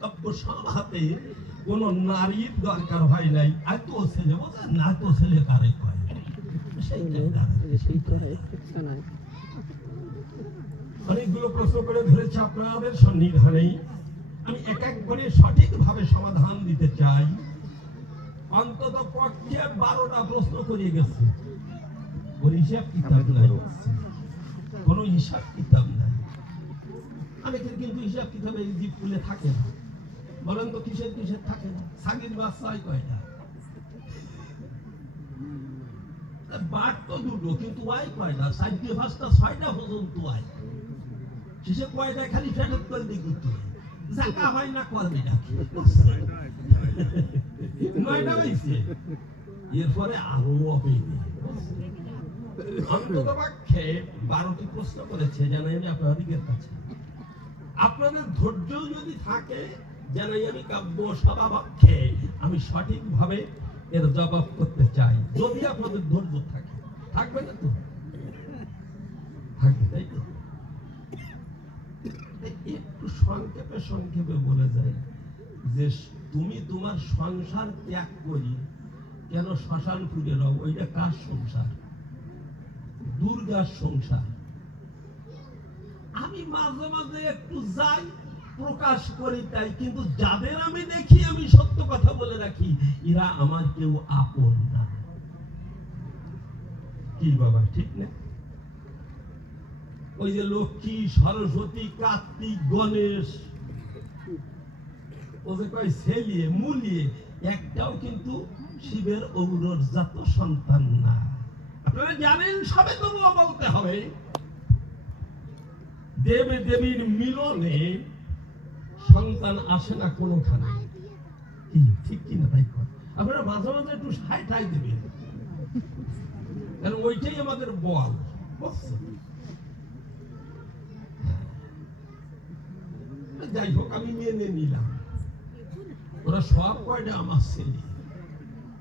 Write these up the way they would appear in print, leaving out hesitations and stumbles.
কাব্য সভাতে কোন নারীর দরকার হয় নাই। এত ছেলে বোঝা না, তো ছেলে কারে কয় অনেকগুলো প্রশ্ন করে ধরেছে আপনাদের সন্নিধানেই। আমি এক এক করে সঠিকভাবে সমাধান দিতে চাই। অন্তত পক্ষে 12টা প্রশ্ন করিয়ে গেছে। কোন হিসাব কিতাব নাই, কোন হিসাব কিতাব নাই। অনেকের কিন্তু হিসাব কিতাবে জীব খুলে থাকে না। বলেন তো কিসের কিসের থাকে না? সাগির বাচ্চাই কয়টা? বাট তো দুটো, কিন্তু ওয়াই কয়টা? 4টে 5টা 6টা পর্যন্ত ওয়াই। কিসে কয়টা? খালি ফেরত করে দিয়ে করতে হয়। জায়গা হয় না, করবে না। 9টা হয়েছে, এরপরে আরো হবে। অন্তত পক্ষে 12টি প্রশ্ন করেছে, জানাই আমি আপনাদের কাছে। আপনাদের ধৈর্য যদি থাকে, জানাই আমি কাব্য সভাপক্ষে আমি সঠিকভাবে এর জবাব করতে চাই। যদি আপনাদের ধৈর্য থাকে, থাকবে না তো? থাকবে, তাই তো? একটু সংক্ষেপে সংক্ষেপে বলে যায় যে তুমি তোমার সংসার ত্যাগ করি কেন শ্মশান খুঁজে নাও? ওইটা কার সংসার? দুর্গার সংসার। আমি মাঝে মাঝে একটু যাই, প্রকাশ করি তাই, কিন্তু যাদের আমি দেখি, আমি সত্য কথা বলে রাখি, এরা আমার কেউ আপন না। কি বাবা, ঠিক না? ওই যে লক্ষ্মী, সরস্বতী, কার্তিক, গণেশ, ও যে কয় ছেলিয়ে মুলিয়ে, একটাও কিন্তু শিবের ঔরজাত সন্তান না। আপনারা জানেন, সবে তবুও বলতে হবে, দেব দেবীর মিলনে সন্তান আসে না কোনোখানে। কি ঠিক কিনা? তাই আপনারা মাঝে মাঝে একটু ঠাই দেবেন, কারণ ওইটাই আমাদের বল। যাই হোক, আমি মেনে নিলাম ওরা সব কয়টা আমার ছেলে,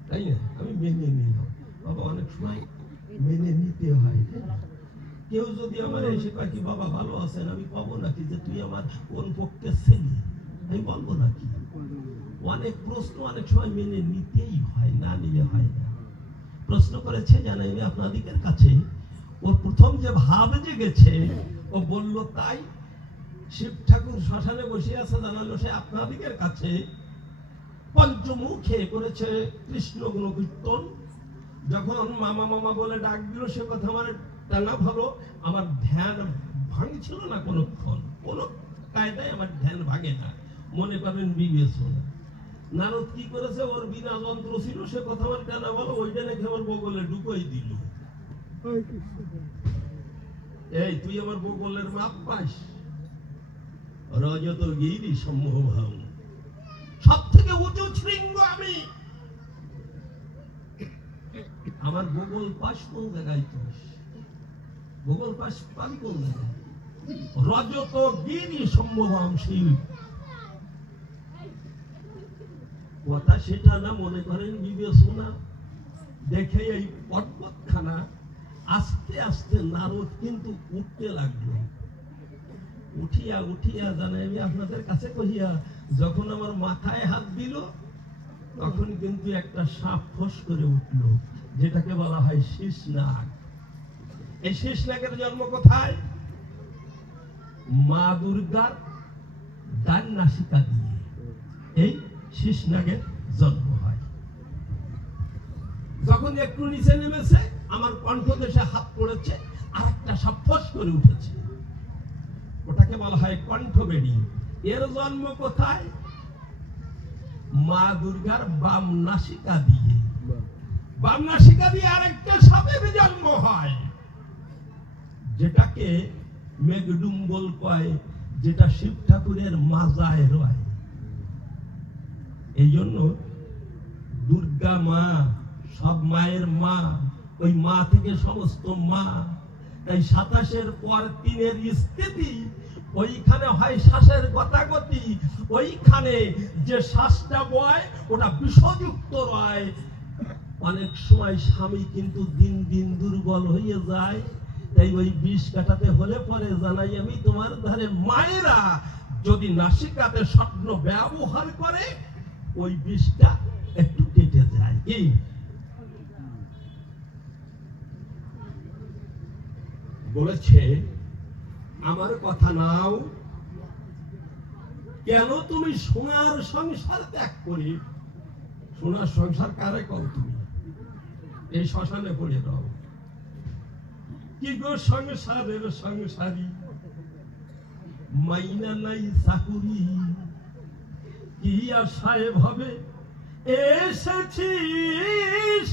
তাই না? আমি মেনে নিলাম। বাবা, অনেক সময় মেনে নিতে হয়। কেউ যদি আমার এসে কয় কি বাবা ভালো আছেন, আমি পাবো নাকি যে তুই আমার কোন পক্ষের ছেলে? আমি বলবো নাকি? অনেক প্রশ্ন অনেক সময় মেনে নিতেই হয়, না নিলে হয় না। প্রশ্ন করেছে, জানাই আপনাদের কাছে, ওর প্রথম যে ভাব জেগেছে, ও বলল তাই শিব ঠাকুর শ্মশানে বসে আছে, জানালো সে আপনাদের কাছে পঞ্চমুখে করেছে কৃষ্ণ গুণকীর্তন। যখন মামা মামা বলে ডাক দিল, সে কথা আমার টানা ভালো, আমার ধ্যান ভাঙছিল না কোনক্ষণ, কোন কায়দায় আমার ধ্যান ভাঙে না। মনে পাবেন বিবেচনা। নারদ কি করেছে, ওর বিনা যন্ত্র ছিল, সে কথা আমার টানা ভালো, ওইটা নাকি আমার বগলে ঢুকাই দিল। এই তুই আমার বগলের মাপ পাস? রজত গিরি সম্ভব, সব থেকে উঁচু শৃঙ্গ আমি। আমার বগল পাশ কোন জায়গায়? বগল পাশ পাবি কোন জায়গায়? রজত গিরি সম্ভব শিব। কথা সেটা না, মনে করেন বিবেচনা। দেখে এই পর্বতখানা আস্তে আস্তে নারদ কিন্তু উঠতে লাগলো। উঠিয়া উঠিয়া জানাই আমি আপনাদের কাছে কহিয়া, যখন আমার মাথায় হাত দিল, তখন কিন্তু একটা সাপ ফস করে উঠল, যেটাকে বলা হয় শীষনাগ। এই শীষনাগের জন্ম কোথায়? মা দুর্গার ডান নাসিকা দিয়ে এই শীষনাগের জন্ম হয়। যখন একটু নিচে নেমেছে, আমার কণ্ঠদেশে হাত পড়েছে, আর একটা সাপ ফস করে উঠেছে, ওটাকে বলা হয় কণ্ঠবেড়ি। এর জন্ম কোথায়? মা দুর্গার বাম নাসিকা দিয়ে। বাম নাসিকা দিয়ে আরেকটা সাপের জন্ম হয়, যেটাকে মেঘডুম্বল কয়, যেটা শিব ঠাকুরের মাজায় রয়। এই জন্য দুর্গা মা সব মায়ের মা, ওই মা থেকে সমস্ত মা। তাই 27-এর পর 3-এর স্থিতি, ওইখানে হয় শ্বাসের গতাগতি, ওইখানে যে শ্বাসটা বয় ওটা বিষযুক্ত রয়। অনেক সময় স্বামী কিন্তু দিন দিন দুর্বল হয়ে যায়। তাই ওই বিষ কাটাতে হলে পরে জানাই আমি, তোমার ধারে মায়েরা যদি নাসিকাতে স্বপ্ন ব্যবহার করে ওই বিষটা একটু কেটে যায়। কি বলেছে? আমার কথা নাও, কেন তুমি সোনার সংসার ত্যাগ করি? সোনার সংসার কারে কও তুমি? এই শ্মশানে পড়ে দাও। কি গো সংসারের সংসারী, মাইনা নাই চাকুরি, কি আশায় ভাবে এসেছি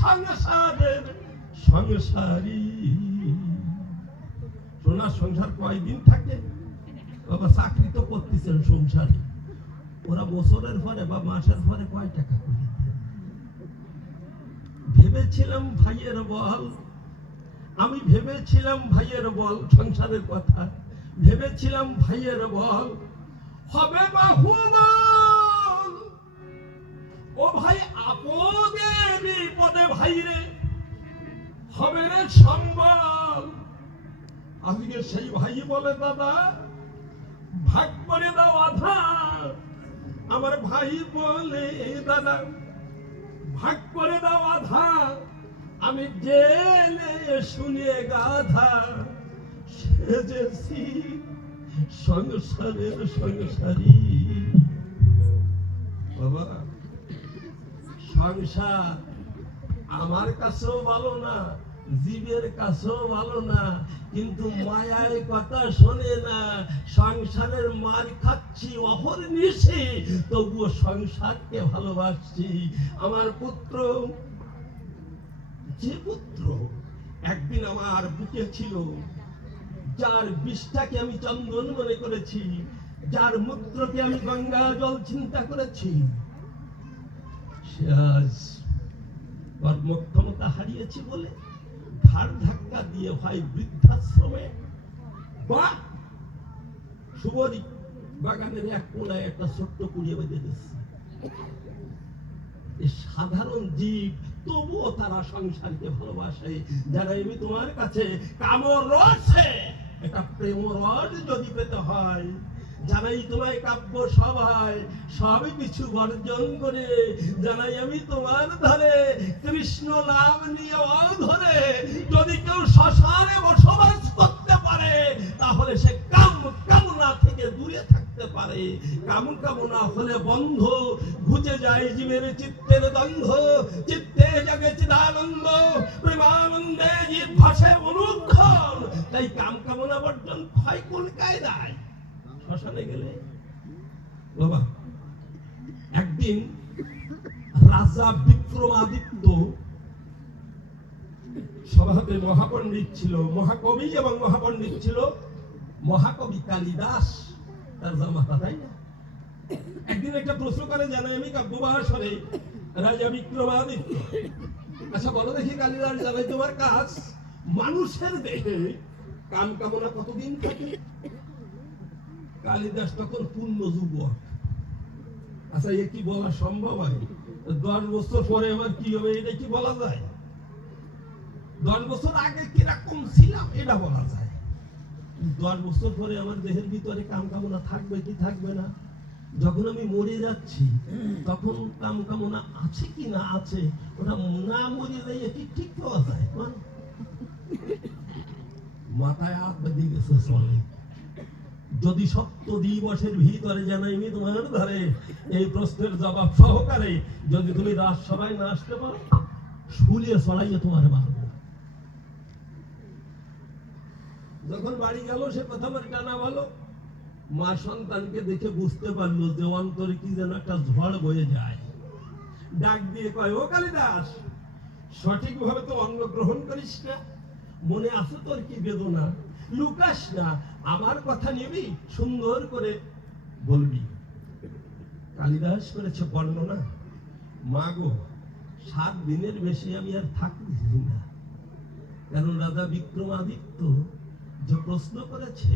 সংসারের সংসারী। সোনার সংসার কয়দিন থাকে বাবা? চাকরি তো করতেছেন সংসারে, ওরা বছরের পরে বা মাসের পরে কয় টাকা করে? ভেবেছিলাম ভাইয়ের বল, আমি ভেবেছিলাম ভাইয়ের বল, সংসারের কথা ভেবেছিলাম ভাইয়ের বল হবে বাহুবল। ও ভাই আপদে বিপদে ভাইরে হবে রে সম্বল। আজকে সেই ভাই বলে দাদা ভাগ করে দাও আধা। আমার ভাই বলে দাদা ভাগ করে দাও আধা, আমি জেলে শুনে গাধা সেজেছি সংসারের সংসারী। বাবা সংসার আমার কাছেও ভালো না, জীবের কাছেও ভালো না, কিন্তু মায়ায় কথা শোনে না। সংসারের মার খাচ্ছি অহর্নিশি, তবুও সংসারকে ভালোবাসছি। আমার পুত্র, যে পুত্র একদিন আমার বুকে ছিল, যার বিষটাকে আমি চন্দন মনে করেছি, যার মূত্রকে আমি গঙ্গা জল চিন্তা করেছি, সে আজ কর্মক্ষমতা হারিয়েছি বলে ঘাড় ধাক্কা দিয়ে হয় বৃদ্ধাশ্রমে বা সুবরি বাগানের এক কোনায় একটা ছোট্ট কুড়িয়ে বেঁধে দিচ্ছে। সাধারণ জীব, তবুও তারা সংসারকে ভালোবাসে। যারা আমি তোমার কাছে কামরসে এটা প্রেম রস যদি পেতে হয়, জানাই তোমায় কাব্য সভায় সবই কিছু বর্জন করে, জানাই আমি তোমার ধরে কৃষ্ণ নাম নিয়ে ধরে। যদি কেউ শ্মশানে বসবাস করতে পারে তাহলে সে কামনা থেকে দূরে থাকতে পারে। কামনা হলে বন্ধ, ঘুচে যায় জীবের চিত্তের দ্বন্দ্ব, চিত্তে জাগে চিদানন্দ, প্রেমানন্দে জীব ভাসে অনুক্ষণ। তাই কামনা বর্জন ক্ষয় কলকায় দেয় শ্মশানে গেলে। বাবা একদিন রাজা বিক্রমাদিত্য সভাতে মহাপণ্ডিত ছিল, মহাকবি এবং মহাপণ্ডিত ছিল মহাকবি কালিদাস, তার জামাতা, তাই না? একদিন একটা প্রশ্ন করে জানাই আমি কাব্যবাসরে রাজা বিক্রমাদিত্য, আচ্ছা বলো দেখি কালিদাস জানাই তোমার কাজ, মানুষের দেহে কাম কামনা কতদিন থাকে? কালিদাস তখন পূর্ণ যুবক। আচ্ছা এ কি বলা সম্ভব হয়? 10 বছর পরে আমার কি হবে এটা কি বলা যায়? 10 বছর আগে কিরকম ছিলাম এটা বলা যায়। 10 বছর পরে আমার দেহের ভিতরে কাম কামনা থাকবে কি থাকবে না? যখন আমি মরে যাচ্ছি তখন কাম কামনা আছে কি না আছে, ওটা না মরে যাইয়ে কি ঠিক পাওয়া যায়? মাথায় হাত বেঁধে গেছে চলে। যদি সত্য দিবসের ভিতরে জানাইনি তোমার ধরে এই প্রশ্নের জবাব সহকারে যদি তুমি রাজসভায় না আসতে পারো, শুলিয়ে চড়াইয়ে তোমার মারবো। যখন বাড়ি গেল সে কথা আমার টানা ভালো, মা সন্তানকে দেখে বুঝতে পারলো যে অন্তরে কি যেন একটা ঝড় বয়ে যায়। ডাক দিয়ে কয়, ও কালিদাস, সঠিকভাবে তো অন্ন গ্রহণ করিস না, মনে আছে তোর কি বেদনা, লুকাস না, আমার কথা নিবি, সুন্দর করে বলবি। কালিদাস করেছে বর্ণনা, মা গো 7 দিনের বেশি আমি আর থাকতেছি না, কারণ রাজা বিক্রমাদিত্য যে প্রশ্ন করেছে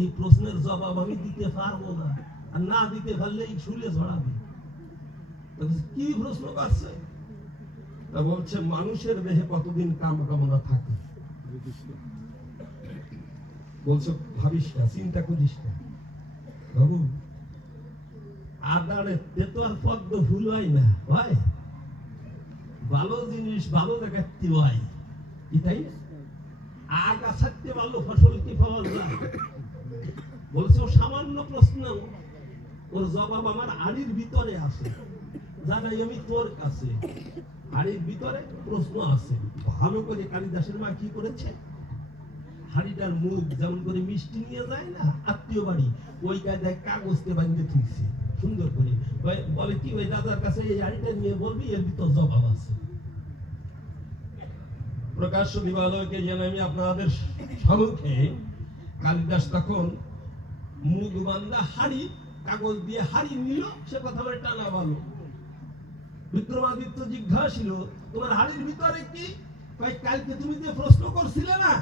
এই প্রশ্নের জবাব আমি দিতে পারবো না, আর না দিতে পারলে শুলে ঝড়াবে। কি প্রশ্ন করছে? তা বলছে মানুষের দেহে কতদিন কাম কামনা থাকে। বলছে ভাবিস না, চিন্তা করিস না, বাবু আদারে তো আর পদ্ম ফুল হয় না হয়, ভালো জিনিস ভালো দেখাতে হয় কি তাই না? আগা ছাড়তে ভালো ফসল কি পাওয়া যায়? বলছে ও সামান্য প্রশ্ন, ওর জবাব আমার আড়ির ভিতরে আছে, জানাই আমি তোর কাছে। হাড়ির ভিতরে প্রশ্ন আছে। ভালো করে কালিদাসের মা কি করেছে, হাড়িটার মুখ যেমন করে মিষ্টি নিয়ে যায় না আত্মীয় বাড়ি, ওই কায়দায় কাগজকে বাঁধিয়ে থুইছে সুন্দর করে। বলে কি ওই দাদার কাছে এই হাড়িটা নিয়ে বলবি, এর ভিতর জবাব আছে। প্রকাশ্য দিবালয়কে যেন আমি আপনাদের সম্মুখে কালিদাস তখন মুখ বান্ধা হাড়ি কাগজ দিয়ে হাড়ি নিল, সে কথা বলে টানা ভালো। বিক্রমাদিত্য জিজ্ঞাসিল তোমার হাড়ির ভিতরে কি? কালকে তুমি যে প্রশ্ন করছিলে না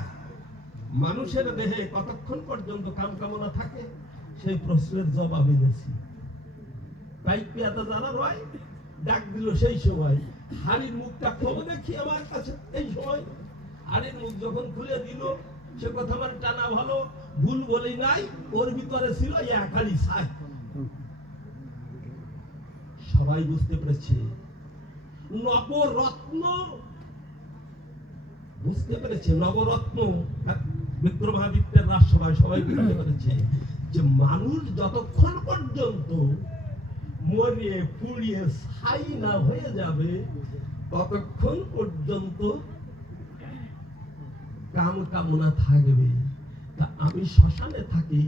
মানুষের দেহে কতক্ষণ পর্যন্ত কাম কামনা থাকে, সেই প্রশ্নের জবাব এনেছি। যারা রয় ডাক দিল সেই সময়, হাড়ির মুখটা খবর দেখি আমার কাছে। এই সময় হাড়ির মুখ যখন খুলে দিল, সে কথা আমার টানা ভালো, ভুল বলেই নাই, ওর ভিতরে ছিল এক হাড়ি ছাই। সবাই বুঝতে পেরেছে নবরত্ন, বুঝতে পেরেছে নবরত্ন। বিক্রমাদিত্যের রাজসভায় সবাই বুঝতে পেরেছে যে মানুষ যতক্ষণ পর্যন্ত মরিয়ে পুড়িয়ে ছাই না হয়ে যাবে ততক্ষণ পর্যন্ত কাম কামনা থাকবে। তা আমি শ্মশানে থাকি,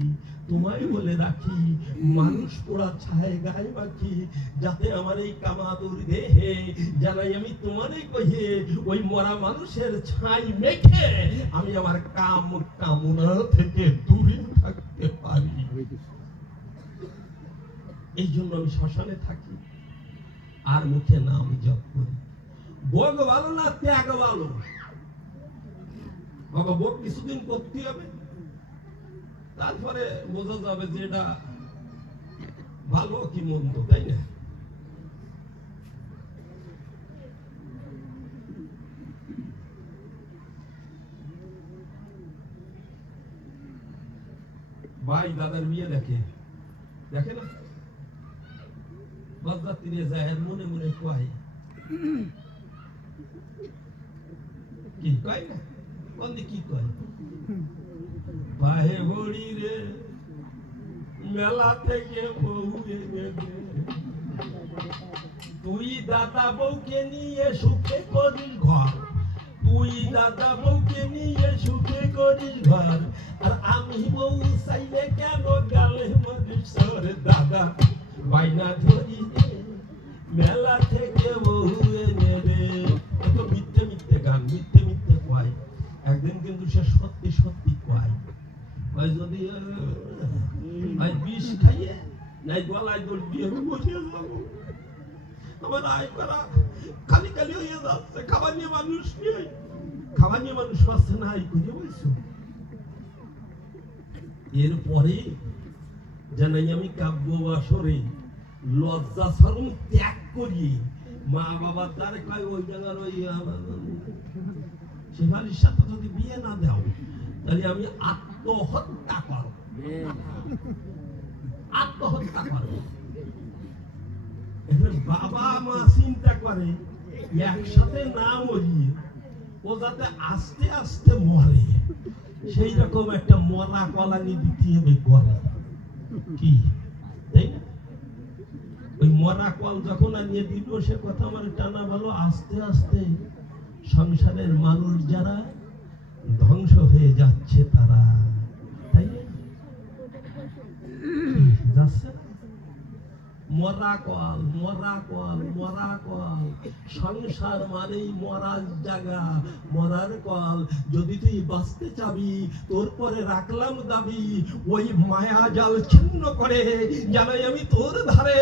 তোমায় বলে রাখি মানুষ পোড়া ছায় গায়ে মাখি, যাতে আমার এই কামাতুর দেহে জানাই আমি তোমারই কহে ওই মরা মানুষের ছাই মেখে আমি আমার কাম কামনা থেকে দূরে থাকতে পারি। এই জন্য আমি শ্মশানে থাকি আর মুখে নাম জপ করি। ভোগ ভালো না ত্যাগ ভালো? বাবা ভোগ কিছুদিন করতে হবে, তারপরে বোঝা যাবে যে এটা ভালো কি মন্দ, তাই না? ভাই দাদার বিয়ে দেখে দেখে না, বরযাত্রী নিয়ে যায়, মনে মনে কয় কি কয় না, বন্ধু কি কয়, বাহে বড়ি রে মেলা থেকে বউ এনে দে, তুই দাদা বউকে নিয়ে সুখে করিস ঘর, তুই দাদা বউকে নিয়ে সুখে করিস ঘর, আর আমি বউ চাইলে কেন গালে মরিস দাদা বাইনা ধরি মেলা থেকে বউ এনে দে। এত মিথ্যে মিথ্যে গান, মিথ্যে মিথ্যে কয়। একদিন কিন্তু সে সত্যি সত্যি কয়, যদি বিষ খাইয়ে নাই গলায় দড়ি দিয়ে বসিয়ে যাবো, আমার আয় করা খালি খালি হয়ে যাচ্ছে, খাবার নিয়ে মানুষ নেই, খাবার নিয়ে মানুষ পাচ্ছে না, আয় করে বলছো। এরপরে জানাই আমি কাব্য বাসরে লজ্জা শরম ত্যাগ করি, মা বাবার দ্বারে কয় ওই জায়গার ওই শেফালির সাথে যদি বিয়ে না দাও তাহলে আমি আত্মহত্যা করব, আত্মহত্যা করব। বাবা মা চিন্তা করে একসাথে না মরিয়ে ও যাতে আস্তে আস্তে মরে, সেই রকম একটা মরা কলানি দিতে হবে করে কি, তাই না? ওই মরা কল যখন আনিয়ে দিল, সে কথা আমার টানা ভালো, আস্তে আস্তে সংসারের মানুষ যারা ধ্বংস হয়ে যাচ্ছে তারা, তাই যাচ্ছে মরা কল, মরা কল, মরা কল। সংসার মানেই মরার জায়গা, মরার কল। যদি তুই বাঁচতে চাবি, তোর পরে রাখলাম দাবি, ওই মায়া জাল ছিন্ন করে জানাই আমি তোর ধারে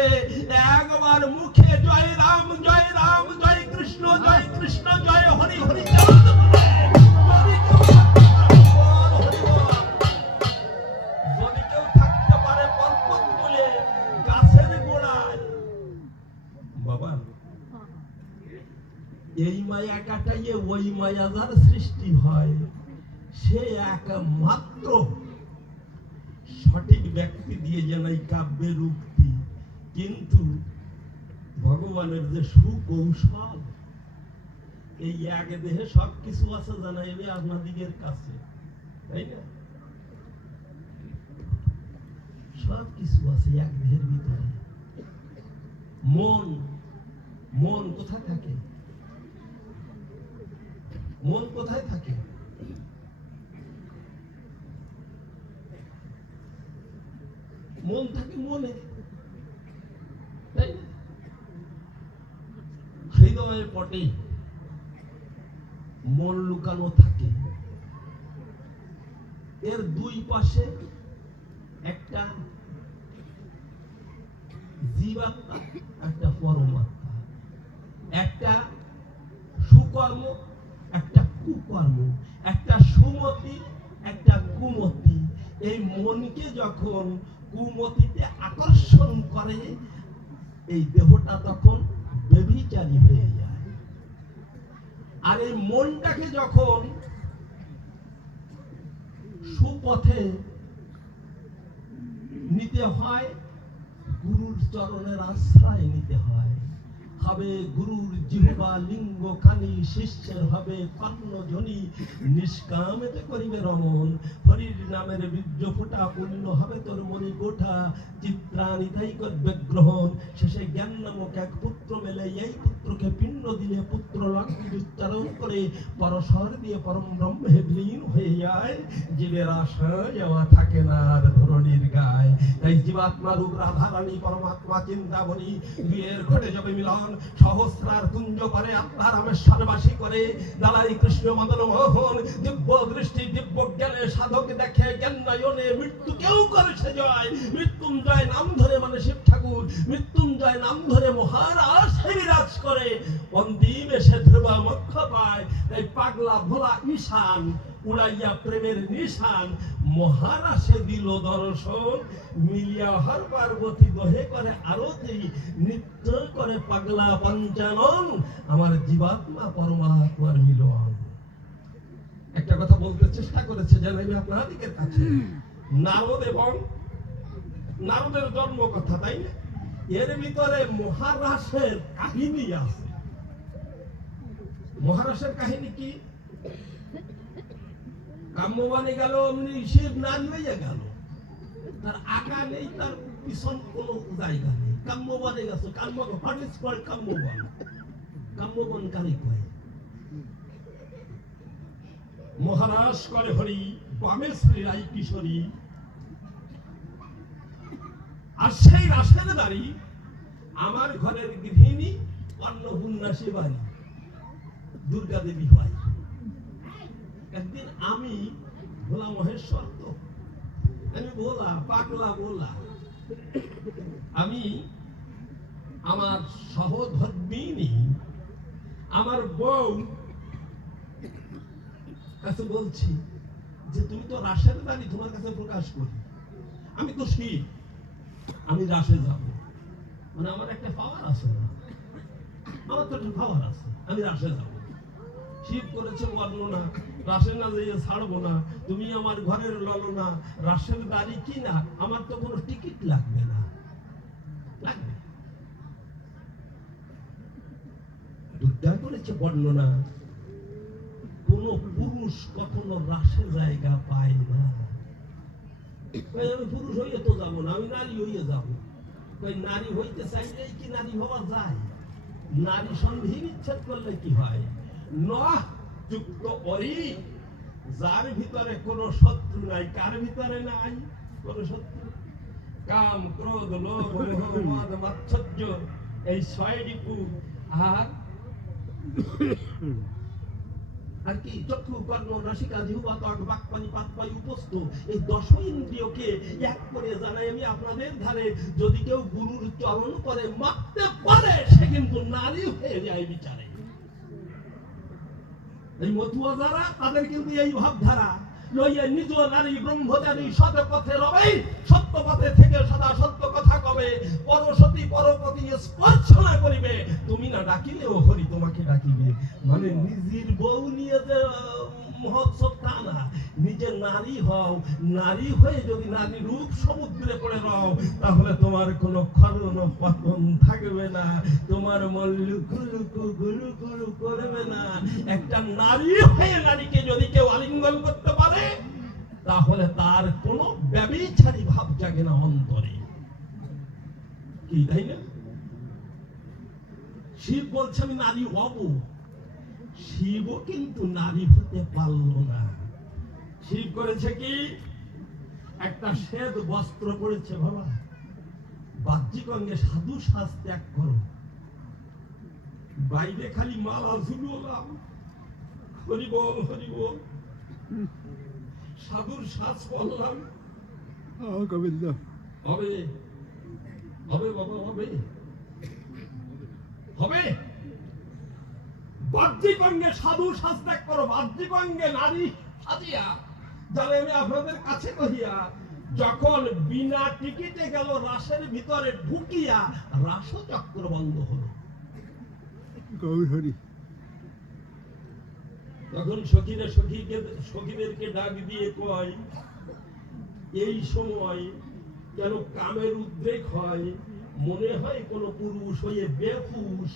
একবার মুখে জয় রাম জয় রাম, জয় কৃষ্ণ জয় হরি হরি এই মায়া কাটাইয়ে ওই মায়া যার সৃষ্টি হয়, সে একমাত্র সঠিক ব্যক্তি দিয়ে যেন এই কাব্যের উক্তি, কিন্তু ভগবানের যে সুকৌশল, এই এক দেহে সবকিছু আছে জানাইবে আপনাদিগের কাছে, তাই না? সবকিছু আছে এক দেহের ভিতরে। মন, মন কোথায় থাকে? মন কোথায় থাকে? মন থাকে মনে, তাই না? হৃদয়ের পটে মন লুকানো থাকে। এর দুই পাশে একটা জীবাত্মা, একটা পরমাত্মা, একটা সুকর্ম, একটা কুকর্ম, একটা সুমতি, একটা কুমতি। এই মনকে যখন কুমতিতে আকর্ষণ করে, এই দেহটা তখন ব্যভিচারী হয়ে যায়। আর এই মনটাকে যখন সুপথে নিতে হয়, গুরুর চরণের আশ্রয় নিতে হয়। হবে গুরুর জিহ্বা লিঙ্গ খানি, শিষ্যের হবে কর্ণধ্বনি। নিষ্কামেতে করিবে রমন, হরির নামের বীর্য ফোঁটা, পূর্ণ হবে তোর মনি গোঠা। চিত্রানিতাই করবে গ্রহণ, শেষে জ্ঞান নামক এক পুত্র মেলে। এই পুত্রকে পিণ্ড দিলে পুত্র লক্ষ্মী উচ্চারণ করে পরশর দিয়ে পরম ব্রহ্মে বিলীন হয়ে যায়। জীবের আশা যাওয়া থাকে না আর ধরণীর গায়। তাই জীবাত্মা রূপ রাধারানী পরমাত্মা চিন্তামণি, দুয়ের ঘটে যাবে মিলন। সহস্রার কুঞ্জ করে আত্মা রামেশ্বরবাসী করে, দালাই কৃষ্ণ মদন মোহন। দিব্য দৃষ্টি দিব্য জ্ঞানে সাধক দেখে জ্ঞান নয়নে, মৃত্যুকেও করেছে জয়। মৃত্যুঞ্জয় নাম ধরে মানে শিব ঠাকুর, মৃত্যুঞ্জয় নাম ধরে মহারাজ বিরাজ করে। অন্তিম এসে ধ্রুব মোক্ষ পায়। তাই পাগলা ভোলা ঈশান উড়াইয়া প্রেমের নিশান, মহারাশে দিল দর্শন। মিলিয়া হর পার্বতী দহে করে আরতি, নৃত্য করে পাগলা পঞ্চানন। আমার জীবাত্মা পরমাত্মার মিলন। একটা কথা বলতে চেষ্টা করেছে জানাইবে আপনাদের কাছে, নারদ এবং নারদের জন্ম কথা, তাই না? এর ভিতরে মহারাশের কাহিনী আছে। মহারাশের কাহিনী কি? কাম্যবানে গেল, অমনি শিব নারী হয়ে গেল। তার আগা নেই, তার পিছন কোনো জায়গা নেই। কাম্যবানে গেছে, কাম্যবান, কাম্যবান কারি কয়। মহারাজ করে হরি, বামে শ্রী রাই কিশোরী। আর সেই রাসের দাঁড়ি আমার ঘরের গৃহিণী অন্নপূর্ণাসী বাড়ি দুর্গা দেবী হয়। একদিন আমি ভোলা মহেশ্বর, তো আমি বলা পাগলা বলা, আমি আমার সহধর্মিনী আমার বউ কাছে বলছি যে তুমি তো রাসের দাঁড়ি, তোমার কাছে প্রকাশ করি। আমি তো শিব, আমি রাসে যাব। মানে আমার একটা পাওয়ার আছে না, আমার তো একটা পাওয়ার আছে, আমি রাসে যাব। শিব করেছে বর্ণনা, রাসের না যেয়ে ছাড়বো না, তুমি আমার ঘরের ললনা। রাসের দাড়ি কি না, আমার তো কোনো টিকিট লাগবে না, লাগবে। দুর্গা করেছে বর্ণনা, কোন পুরুষ কখনো রাসে জায়গা পায় না। আমি পুরুষ হইয়ে তো যাবো না, আমি নারী হইয়ে যাবো। নারী হইতে চাইলেই কি নারী হওয়া যায়? নারী সন্ধি বিচ্ছেদ করলে কি হয়? যুক্ত ওই যার ভিতরে কোনো শত্রু নাই। কার ভিতরে নাই কোন শত্রু? কাম, ক্রোধ, লোভ, মোহ, মদ, মাৎসর্য, এই ছয়টি কূপ। আর কি চক্ষু, কর্ণ, নাসিকা, জিহ্বা, ত্বক, বাক্পানি, পাতপায়ু, উপস্থ, এই দশ ইন্দ্রিয়কে এক করে জানাই আমি আপনাদের ধারে। যদি কেউ গুরুর চরণ করে মাপতে পারে, সে কিন্তু নারী হয়ে যায় বিচারে। এই মতুয়া যারা, তাদের কিন্তু এই ভাবধারা। লইয়া নিজ নারী ব্রহ্মচারী সৎ পথে রবে, সত্য পথে থেকে সদা সত্য কথা কবে, পরসতী পরপতি স্পর্শ না করিবে, তুমি না ডাকিলেও হরি তোমাকে ডাকিবে। মানে নিজের বউ নিয়ে যে মহোৎসব তা না, নিজের নারী হও, নারী হয়ে যদি নারী রূপ সমুদ্রে পড়ে রও, তাহলে তোমার কোনো খরণ পতন থাকবে না, তোমার মন লুকু লুকু গুলু গুলু করবে না। একটা নারী হয়ে নারীকে যদি কেউ আলিঙ্গন করতে পারে, তাহলে তার কোনো ব্যভিচারী ভাব জাগে না অন্তরে, কি তাই না? শিব বলছে আমি নারী হব, শিবও কিন্তু নারী হতে পারল না। শিব করেছে কি, একটা শ্বেত বস্ত্র পরেছে, বাবা বাহ্যিক অঙ্গে সাধু সাজ ত্যাগ করো, বাইরে খালি মালা ঝুলাম, হরি বল হরি বল, সাধুর সাজ করলাম, হবে হবে বাবা হবে হবে। বাহ্যিক অঙ্গে সাধু সাজ ত্যাগ করো, বাহ্যিক অঙ্গে নারী সাজিয়া, যারা আমি আপনাদের কাছে কহিয়া, যখন বিনা টিকিটে গেল রাসের ভিতরে ঢুকিয়া রাসচক্র বন্ধ হলো, তখন সখীদেরকে ডাক দিয়ে কয়, এই সময় কেন কামের উদ্রেক হয়, মনে হয় কোন পুরুষ হয়ে বেহুশ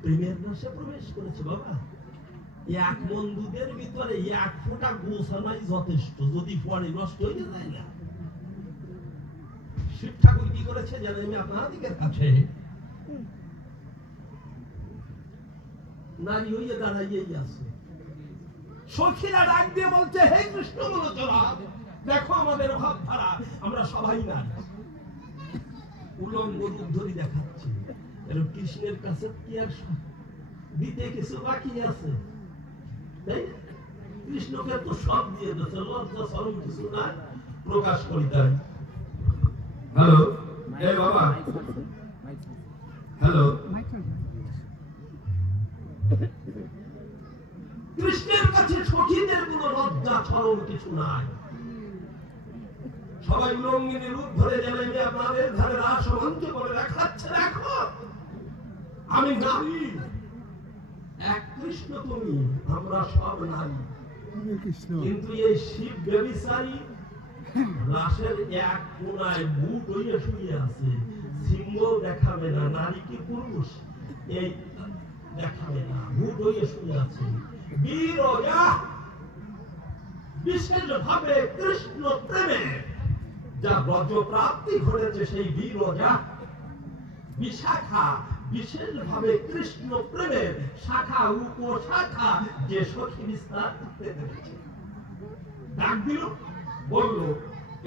প্রেমের রাসে প্রবেশ করেছে। বাবা এক বন্ধুদের ভিতরে এক ফোঁটা গোছানাই যথেষ্ট, যদি পরে নষ্ট হয়ে যায় না। শিব ঠাকুর কি করেছে জানেন আমি আপনাদের কাছে, নারী হইয়ে দাঁড়াইয়েই আছে, সখীরা ডাক দিয়ে বলছে, হে কৃষ্ণ মনোচরা, দেখো আমাদের ভাবধারা, আমরা সবাই নারী, উলঙ্গ রূপ ধরি দেখাচ্ছি, কৃষ্ণের কাছে কি আর দিতে কিছু বাকি আছে? কৃষ্ণকে তো সব দিয়ে দিয়েছে, লজ্জা শরম কিছু না প্রকাশ করিতে। হ্যালো এই বাবা, হ্যালো, কৃষ্ণের কাছে সখীদের কোন লজ্জা শরম কিছু নাই, সবাই উলঙ্গিনী রূপ ধরে জানাইবে আপনাদের ধারে রাস মঞ্চ করে দেখাচ্ছে, দেখো আমি নারী, এক কৃষ্ণ তুমি, আমরা সব নারী। কিন্তু এই শিব ব্যভিচারী রাসের এক কোনায় বুট হইয়া শুয়ে আছে, সিম্বল দেখাবে না, নারী কি পুরুষ এই দেখাবে না, বুট হইয়া শুয়ে আছে। বিরজা বিশেষ ভাবে কৃষ্ণ প্রেমে যা ব্রজ প্রাপ্তি ঘটেছে, সেই বিরজা বিশাখা বিশেষ ভাবে কৃষ্ণ প্রেমের শাখা উপশাখা যে সখী বিস্তার করতে পেরেছে। ডাক দিল, বলল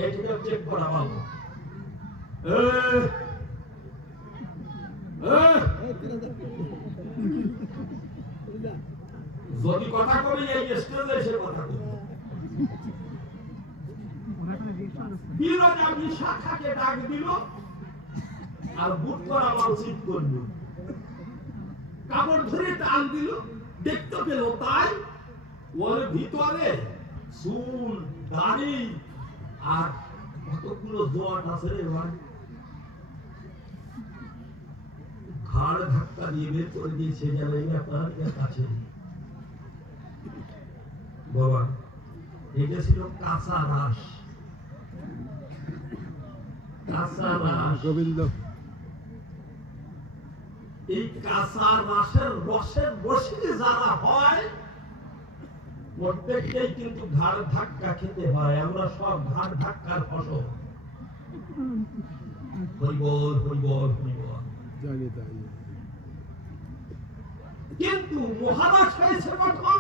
এটা চেক করা ভালো, যদি কথা করি এই স্টেজে এসে কথা করি। বিরজা বিশাখাকে ডাক দিল আর বুট করা মানসিক করল, কাপড় ধরে টান দিল, দেখতে পেল তাই ওর ভিতরে চুল দাড়ি আর কতগুলো জট আছে রে ভাই, ঘাড় ধাক্কা দিয়ে বের করে দিয়েছে জানাই আপনার কাছে। বাবা এটা ছিল কাঁচা রাস, কাঁচা রাস গোবিন্দ। এই কাঁচা রাসের রসের বসিতে যারা হয় প্রত্যেকটাই কিন্তু ঘাড় ধাক্কা খেতে হয়, আমরা সব ঘাড় ধাক্কার ফসল। হরিবল হরিবল হরিবল। কিন্তু মহারাজ হয়েছে কখন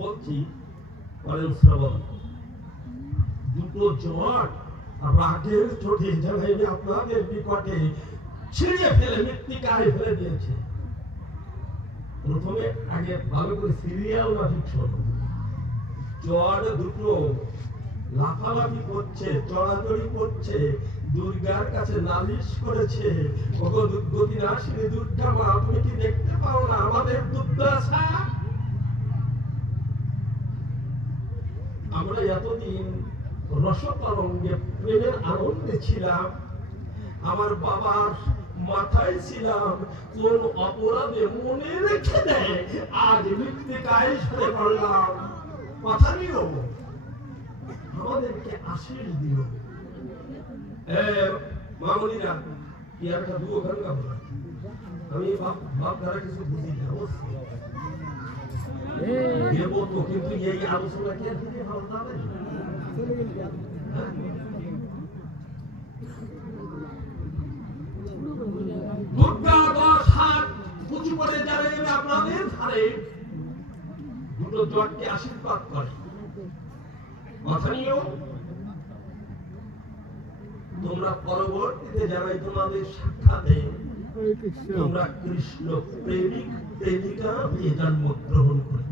বলছি, করেন শ্রবণ, দুটো জট রাগের চোটে জানাইলে আপনাদের নিকটে ছিঁড়িয়ে ফেলে মৃত্তিকায় ফেলে দিয়েছে। প্রথমে আগে ভালো করে সিরিয়াল বা ফিকশন, জট দুটো লাফালাফি করছে, চড়াচড়ি করছে, দুর্গার কাছে নালিশ করেছে, ওগো দুর্গতি নাশিনী দুর্গা মা, তুমি কি দেখতে পাও না আমাদের দুর্দশা? আমরা এতদিন রসতরঙ্গে প্রেমের আনন্দে ছিলাম, আমার বাবার মাথায় ছিলাম, কোন অপরাধে মনে রেখে দেয় আজ মৃত্তিকায় সরে পড়লাম। কথা নিও, আমাদেরকে আশীষ দিও। মামনিরা কি একটা দুয়ো গান গাবো না? আমি বাপ দ্বারা কিছু বুঝি না, অবশ্যই দেবো তো, কিন্তু এই আলোচনা কে ফিরে ভালো যাবে? দুর্গা 10 হাত উঁচু করে যারা আপনাদের ধারে দুটো জটকে আশীর্বাদ করে। কথা নিও, তোমরা পরবর্তীতে যারাই তোমাদের সাক্ষাতে তোমরা কৃষ্ণ প্রেমিক প্রেমিকা হয়ে জন্মগ্রহণ করে,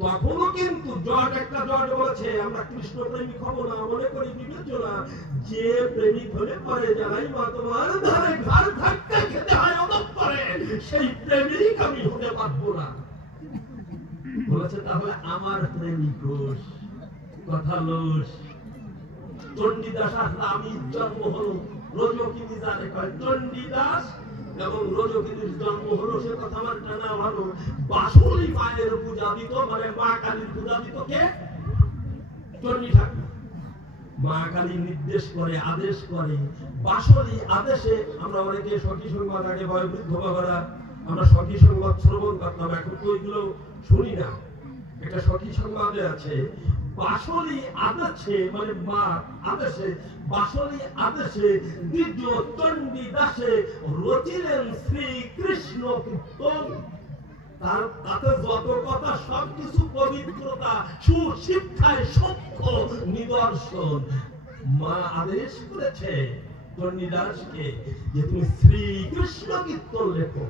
তখনও কিন্তু জট একটা জট বলেছে আমরা কৃষ্ণ প্রেমিক হব না। মনে করি বিবেচনা, যে প্রেমিক হলে পরে জানাই মা তোমার ধারে ঘর থাকতে খেতে হয় অদব করে, সেই প্রেমিক আমি হতে পারবো না বলেছে। তাহলে আমার প্রেমিক হোস, কথা লোস। চণ্ডীদাস আসলে আমি জন্ম হলো, রজকিনী যারে কয় চণ্ডীদাস এবং রজকিনীর জন্ম হলো, সে কথা আমার জানা ভালো। বাসুলি মায়ের পূজা দিত, মানে মা কালীর পূজা দিত কে? চণ্ডী ঠাকুর। মা কালী নির্দেশ করে, আদেশ করে, বাসুলি আদেশে আমরা অনেকে সখী সংবাদ, আগে বয়োবৃদ্ধ বাবারা আমরা সখী সংবাদ শ্রবণ করতাম, এখন তো ওইগুলো শুনি না। একটা সখী সংবাদে আছে, বাসলি আদেশে, মানে মা আদেশে, বাসলি আদেশে দ্বিজ চণ্ডী দাসে রচিলেন শ্রীকৃষ্ণ কীর্তন। তার তাতে যত কথা সবকিছু পবিত্রতা, সুশিক্ষায় সূক্ষ্ম নিদর্শন। মা আদেশ করেছে চণ্ডীদাসকে যে তুমি শ্রীকৃষ্ণ কীর্তন লেখো।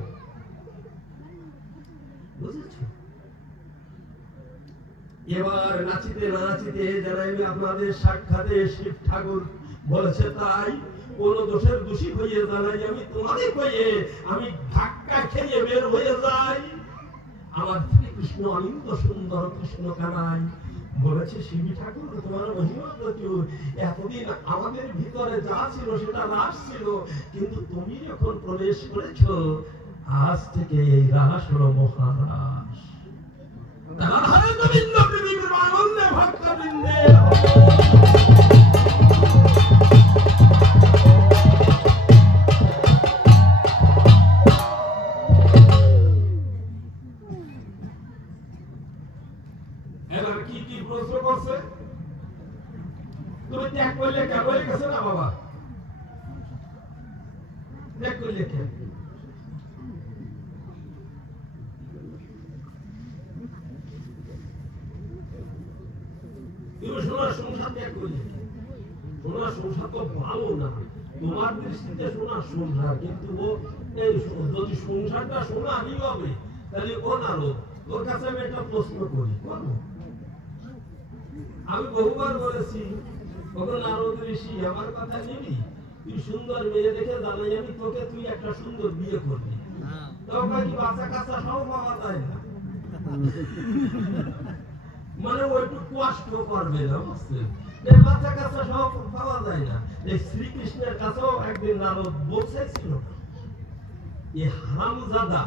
বুঝেছো? এবার নাচিতে নাচিতে যারা আপনাদের সাক্ষাতে শিব ঠাকুর বলেছে, তাই কোন দোষের দোষী হয়ে জানাই আমি তোমাদের হয়ে আমি ধাক্কা খেয়ে বের হয়ে যাই। আমার শ্রীকৃষ্ণ অনিন্দ সুন্দর কৃষ্ণ কানাই বলেছে, শিবী ঠাকুর তোমার মহিমা প্রচুর, এতদিন আমাদের ভিতরে যা ছিল সেটা রাস ছিল, কিন্তু তুমি যখন প্রবেশ করেছ আজ থেকে এই রাস হলো মহারাস। গোবিন্দ পৃথিবীর আনন্দে ভক্তবৃন্দে এবার কি কি প্রশ্ন করছে? তুমি ত্যাগ করলে কেন? হয়ে গেছে না বাবা, ত্যাগ করলে কেন? সংসার ত্যাগ করলে, সোনার সংসার তো ভালো না তোমার দৃষ্টিতে, সোনার সংসার, কিন্তু ও এই যদি সংসারটা সোনারই হবে তাহলে ও নারদ। ওর কাছে আমি একটা প্রশ্ন করি, আমি বহুবার বলেছি, ওকে নারদ ঋষি আমার কথা নিবি? তুই সুন্দর মেয়ে দেখে জানাই আমি তোকে, তুই একটা সুন্দর বিয়ে করবি, তখন কি বাচ্চা কাচ্চা সব পাওয়া যায় না? মানে ওইটু কষ্ট করবে না, বুঝছেন? বাচ্চা কাচ্চা সব পাওয়া যায় না। এই শ্রীকৃষ্ণের কাছেও একদিন নারদ বলছিল, এই হারামজাদা,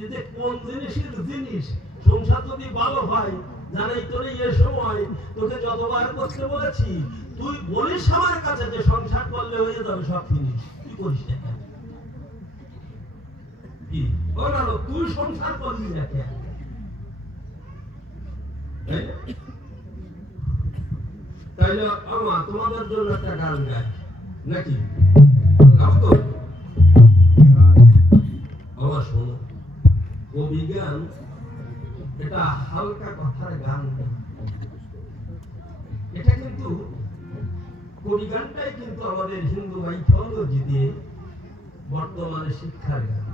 এই যে কোন জিনিসের জিনিস, সংসার যদি ভালো হয় জানাই তোরে এ সময় তোকে যতবার করতে বলেছি, তুই বলিস আমার কাছে যে সংসার করলে হয়ে যাবে সব জিনিস, তুই করিস না কেন? কি বলো, তুই সংসার করবি না কেন? তাইলে আমা তোমাদের জন্য একটা গান গাই নাকি? আমার শোনো, কবি গান এটা হালকা কথার গান, এটা কিন্তু কবি গানটাই কিন্তু আমাদের হিন্দু মাইথোলজিতে বর্তমানে শিক্ষার গান।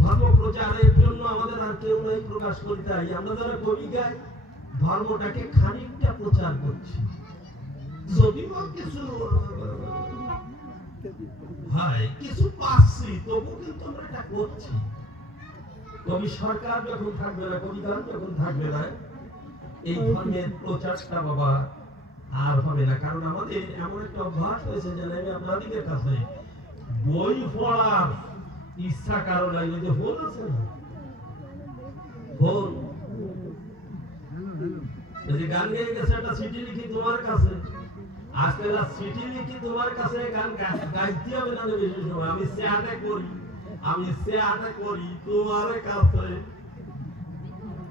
ধর্ম প্রচারের জন্য আমাদের আর কেউ নাই প্রকাশ করতে হয়। আমরা যারা কবি গাই ধর্মটাকে খানিকটা প্রচার করছি, যদিও কিছু হয় কিছু পাচ্ছি, তবু কিন্তু আমরা এটা করছি। কবি সরকার যখন থাকবে না, কবিগান যখন থাকবে না, এই ধর্মের প্রচারটা বাবা আর হবে না। কারণ আমাদের এমন একটা অভ্যাস হয়েছে যে আমি আপনাদের কাছে বই পড়ার ইচ্ছা কারো নাই। যে ফোন আছে না, ফোন যে গান গেয়ে গেছে, একটা চিঠি লিখি তোমার কাছে, আজকে চিঠি লিখি তোমার কাছে, গান গাইতে হবে না বেশি সময়। আমি চেয়ারে করি তোমার কাছে,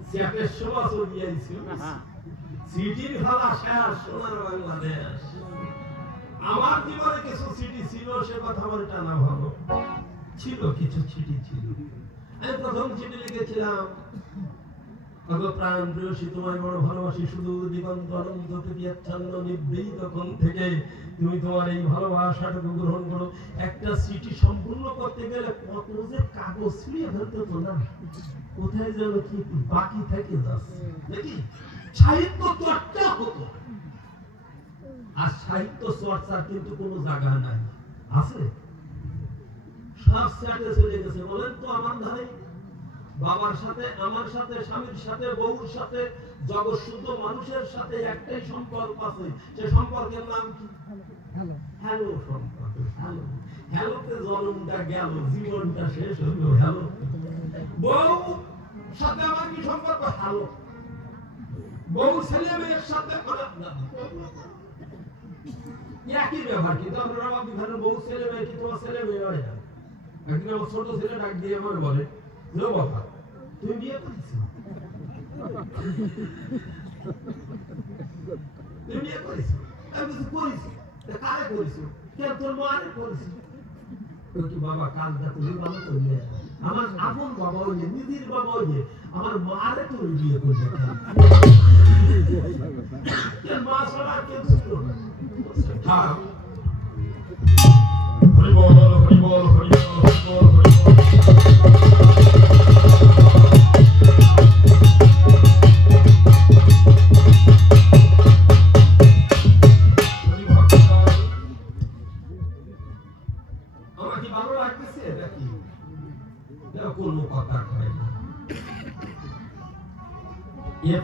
চেয়ারের শোভা চলিয়েছি, চিঠির ভালা শেষ সোনার বাংলাদেশ। আমার জীবনে কিছু চিঠি ছিল, সে কথা আমার টানা ভালো ছিল, কিছু চিঠি ছিল। আমি প্রথম চিঠি লিখেছিলাম, প্রাণ প্রেয়সী তোমায় বড় ভালোবাসি, শুধু দিগন্ত অনন্ত প্রীতিচ্ছন্ন নিবৃত কোণ থেকে তুমি তোমার এই ভালোবাসাটুকু গ্রহণ করো। একটা চিঠি সম্পূর্ণ করতে গেলে কত যে কাগজ ছিঁড়ে ফেলতে হতো না, কোথায় যেন কি বাকি থেকে যাচ্ছে নাকি। সাহিত্য চর্চা হতো, আর সাহিত্য চর্চার কিন্তু কোনো জায়গা নাই, আছে সব চ্যাটে চলে গেছে। বলেন তো আমার ধারে বাবার সাথে, আমার সাথে, স্বামীর সাথে, বউর সাথে, জগৎ শুদ্ধ মানুষের সাথে একটাই সম্পর্ক আছে, সে সম্পর্কের নাম কি? হ্যালো সম্পর্ক। হ্যালো, হ্যালোতে জন্মটা গেল, জীবনটা শেষ হলো। হ্যালো, বউ সাথে আমার কি সম্পর্ক? হ্যালো, বউ ছেলে মেয়ের সাথে একই ব্যবহার, কিন্তু আপনারা ভাবি বউ ছেলে মেয়ে কি তোমার ছেলে মেয়ে হয় না? একদিন আমার ছোট ছেলে ডাক দিয়ে আমার বলে, বাবা তুমি বিয়ে করেছো? তুমি বিয়ে করেছো? আমি কিছু করেছি, কারে করেছো? কেন তোর মারে করেছি? বাবা কাজটা তুমি ভালো করলে, আমার আপন বাবা হইলে, নিজের বাবা হইলে, আমার মারে তুমি বিয়ে করলে কেন? মা ছাড়া কেউ ছিল না। হরি বল, হরি বল, হরি বল, হরি বল, হরি বল।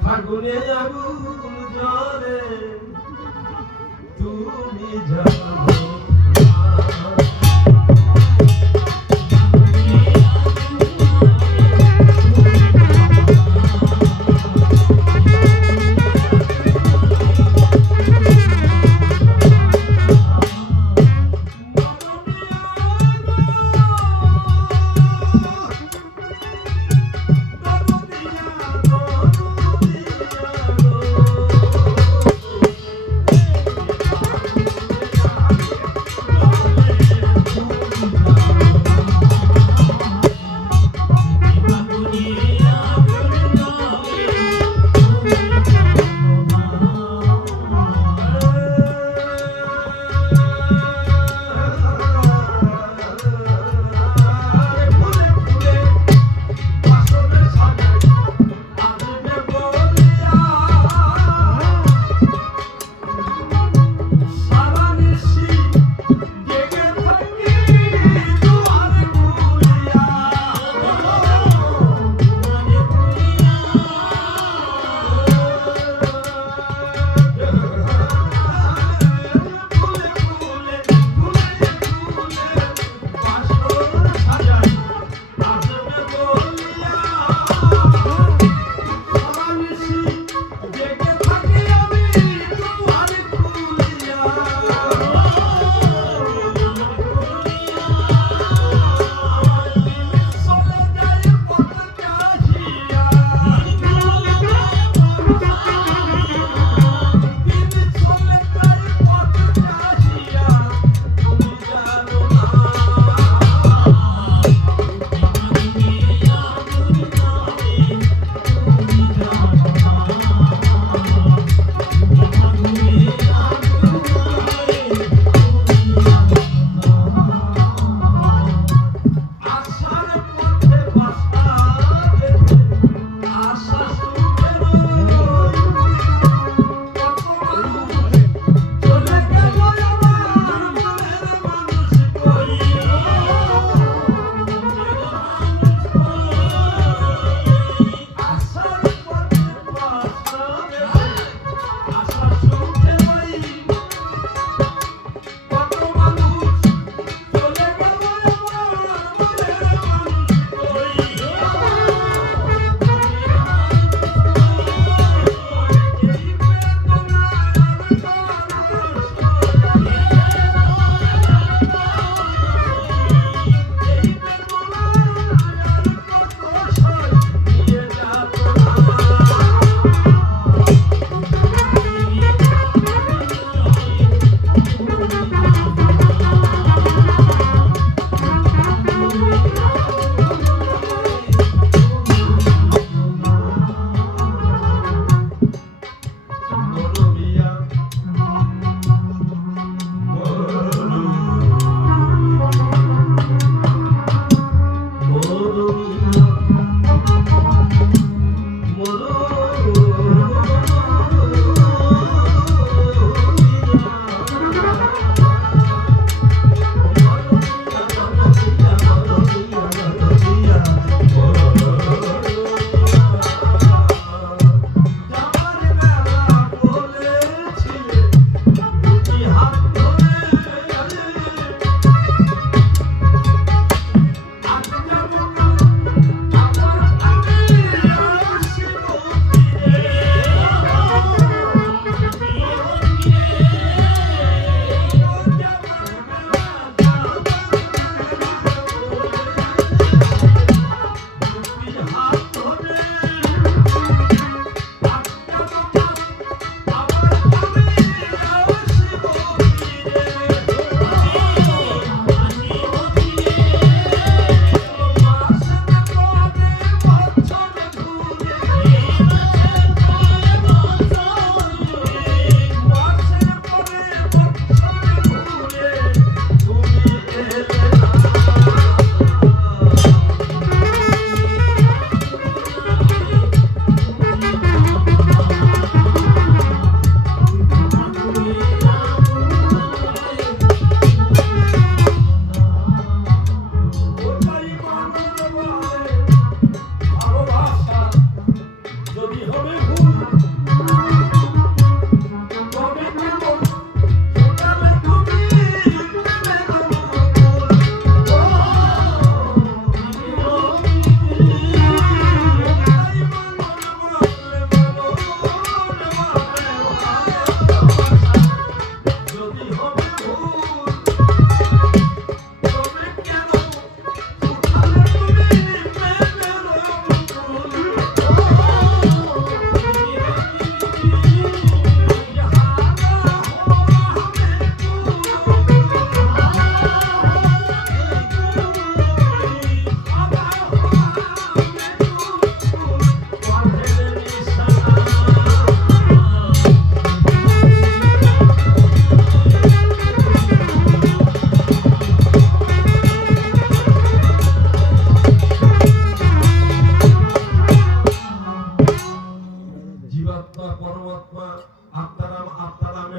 ফাগুনে আগুন জ্বলে তুমি যাবো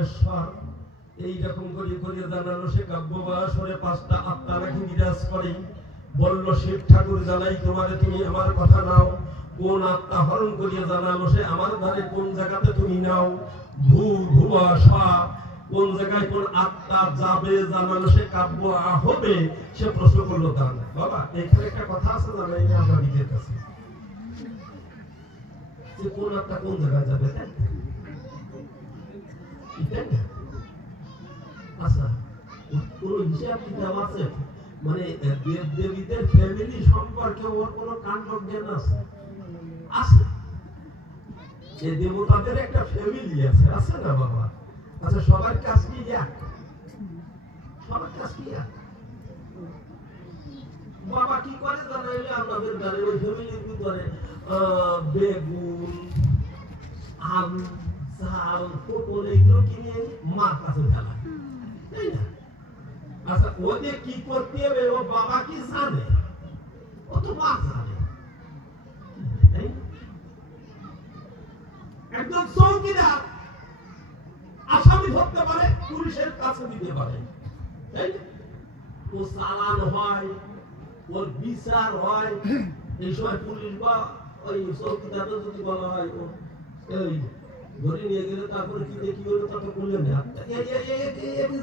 পরমেশ্বর এইরকম করে করে জানালো সে কাব্যবাসরে 5টা আত্মা নাকি বিরাজ করে। বলল শিব ঠাকুর জানাই তোমারে তুমি আমার কথা নাও। কোন আত্মা হরণ করিয়া জানালো সে আমার ধারে কোন জায়গাতে তুমি নাও। ভুবা সা কোন জায়গায় কোন আত্মা যাবে জানালো সে কাব্য হবে। সে প্রশ্ন করলো দান বাবা এখানে একটা কথা আছে জানাই না আপনাদের কাছে যে কোন আত্মা কোন জায়গায় যাবে আচ্ছা কোন হিসাব কিতাব আছে মানে দেব দেবীদের ফ্যামিলি সম্পর্কে ওর কোন কাণ্ড জ্ঞান আছে আছে যে দেবতাদের একটা ফ্যামিলি আছে আছে না বাবা আচ্ছা সবার কাজ কি এক সবার কাজ কি এক বাবা কি করে জানাইলে আপনাদের ঘরে ওই ফ্যামিলির ভিতরে বেগুন আলু চাল পটল এগুলো কিনে মার কাছে ফেলা তাই না আচ্ছা ওদের কি করতে হবে ও বাবা কি জানে ও তো মা জানে একজন চৌকিদার আসামি ধরতে পারে পুলিশের কাছে দিতে পারে তাই না ও চালান হয় ওর বিচার হয় এই সময় পুলিশ বা ওই চৌকিদার যদি বলা হয় ও এই ধরে নিয়ে গেলে তারপরে কি দেখি হলো তা তো করলেন না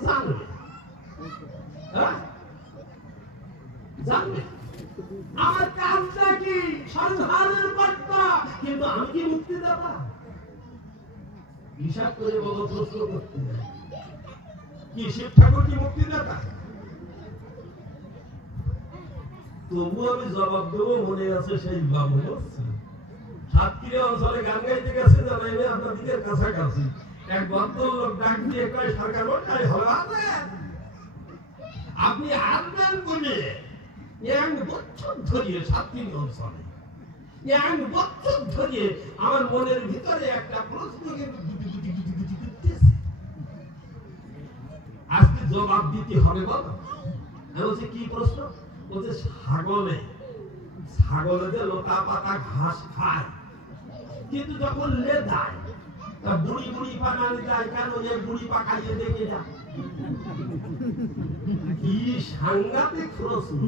জানবে হ্যাঁ জানবে আমার কাজটা কি সংসারের বার্তা কিন্তু আমি কি মুক্তিদাতা হিসাব করে বলো প্রশ্ন করতে কি শিব ঠাকুর কি মুক্তিদাতা তবু আমি জবাব দেবো মনে আছে সেই বাবু সাতক্ষীরা অঞ্চলে গান গাইতে গেছে জানাই না আপনাদের কাছাকাছি এক ভদ্রলোক ডাক দিয়ে কয় সরকার ওটাই হবে আপনি আসবেন বলে এক বছর ধরিয়ে সাতক্ষীরা অঞ্চলে এক বছর ধরিয়ে আমার মনের ভিতরে একটা প্রশ্ন আজকে জবাব দিতে হবে বলো বলছে কি প্রশ্ন বলছে ছাগলে যে লতা পাতা ঘাস খায় কিন্তু যখন লে যায় তা বুড়ি বুড়ি পাকানো যায় কেন যে বুড়ি পাকাইয়ে দেখে যা কি সাংঘাতিক প্রশ্ন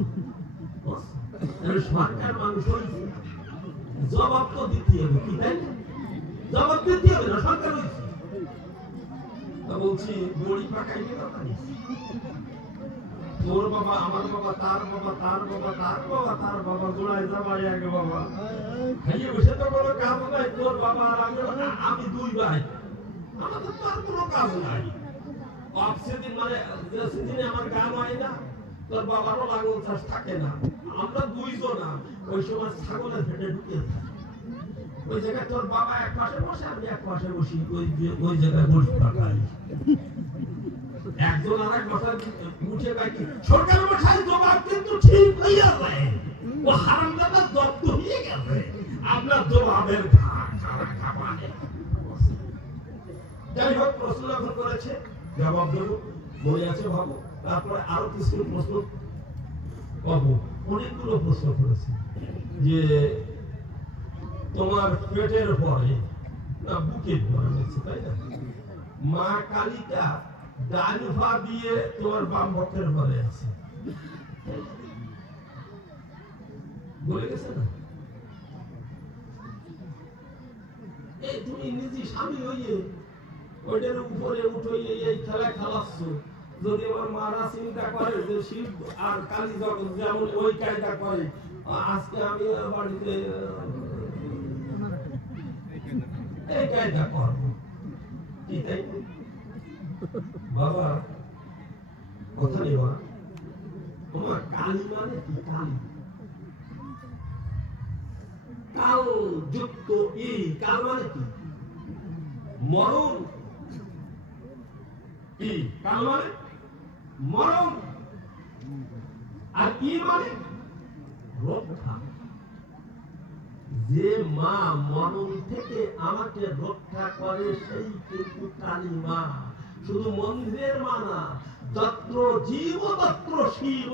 সরকার মানুষ জবাব তো দিতে হবে কি তাই জবাব দিতে হবে না সরকার হয়েছে বলছি বুড়ি পাকাইয়ে না তোর বাবা আমার বাবা তার বাবা তার বাবা তার বাবা তার বাবা গোড়ায় যাবাই আগে বাবা খাইয়ে বসে তো কোনো কাজ নাই তোর বাবা আর আমি দুই ভাই আমাদের তো আর কোনো কাজ নাই অফসেদিন মানে সেদিনে আমার গান হয় না তোর বাবারও লাঙল চাষ থাকে না আমরা দুইজন ওই সময় ছাগলের ফেটে ঢুকে ওই জায়গায় তোর বাবা এক পাশে বসে আমি এক পাশে বসি ওই জায়গায় বসে পাকাই একজন আর এক বছর উঠে গাইছি সরকার মশাই জবাব কিন্তু ঠিক হইয়া যায় ও হারামজাদা দপ্ত হয়ে গেছে আপনার জবাবের যাই হোক প্রশ্ন যখন করেছে জবাব দেব মনে আছে ভাবো তারপরে আরো কিছু প্রশ্ন পাবো অনেকগুলো প্রশ্ন করেছে যে তোমার পেটের পরে না বুকের পরে হয়েছে তাই না মা কালিকা ডান পা দিয়ে তোমার বাম পক্ষের পরে আছে বলে গেছে না এই তুমি নিজে স্বামী হইয়ে ওইটার উপরে উঠে এই খেলা খেলাচ্ছ যদি আমার মারা চিন্তা করে যে শিব আর কালী জগৎ যেমন ওই কায়দা করে আজকে আমি বাড়িতে এই কায়দা করবো কি তাই বাবা কথা নেই বাবা তোমার কালী মানে কি কালী কাল যুক্ত ই কাল মানে কি মরণ ই কাল মানে মরণ আর ই মানে রক্ষা যে মা মরণ থেকে আমাকে রক্ষা করে সেই কিন্তু কালী মা শুধু মন্দিরের মা না যত্র জীব তত্র শিব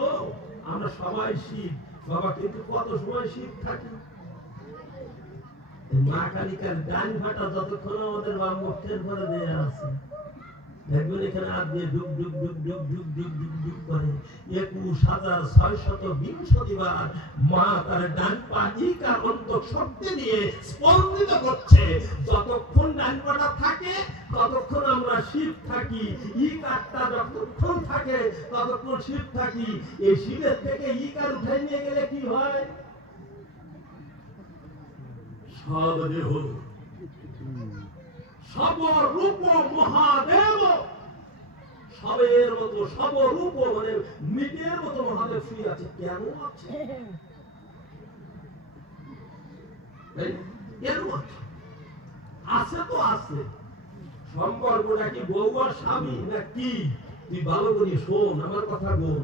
আমরা সবাই শিব বাবা কিন্তু কত সময় শিব থাকি মা কালিকার ডান ভাটা যতক্ষণ আমাদের বাম মুখের পরে দেয়া আছে একবার এখানে হাত দিয়ে ডুব ডুব ডুব ডুব ডুব ডুব ডুব ডুব করে 21,620 বার মা তার ডান পা ইকার অন্তর শক্তি দিয়ে স্পন্দিত করছে। যতক্ষণ ডান পাটা থাকে ততক্ষণ আমরা শিব থাকি, ইকারটা যতক্ষণ থাকে ততক্ষণ শিব থাকি। এই শিবের থেকে ইকার উঠে নিয়ে গেলে কি হয়? সব দেহ সবরূপ মহাদেব, সবের মতো সবরূপ মানে মৃতের মতো মহাদেব শুয়ে আছে। কেন আছে? কেন আছে? আছে তো আছে। সম্পর্কটা কি বউ আর স্বামী না কি? তুই ভালো করে শোন, আমার কথা বল।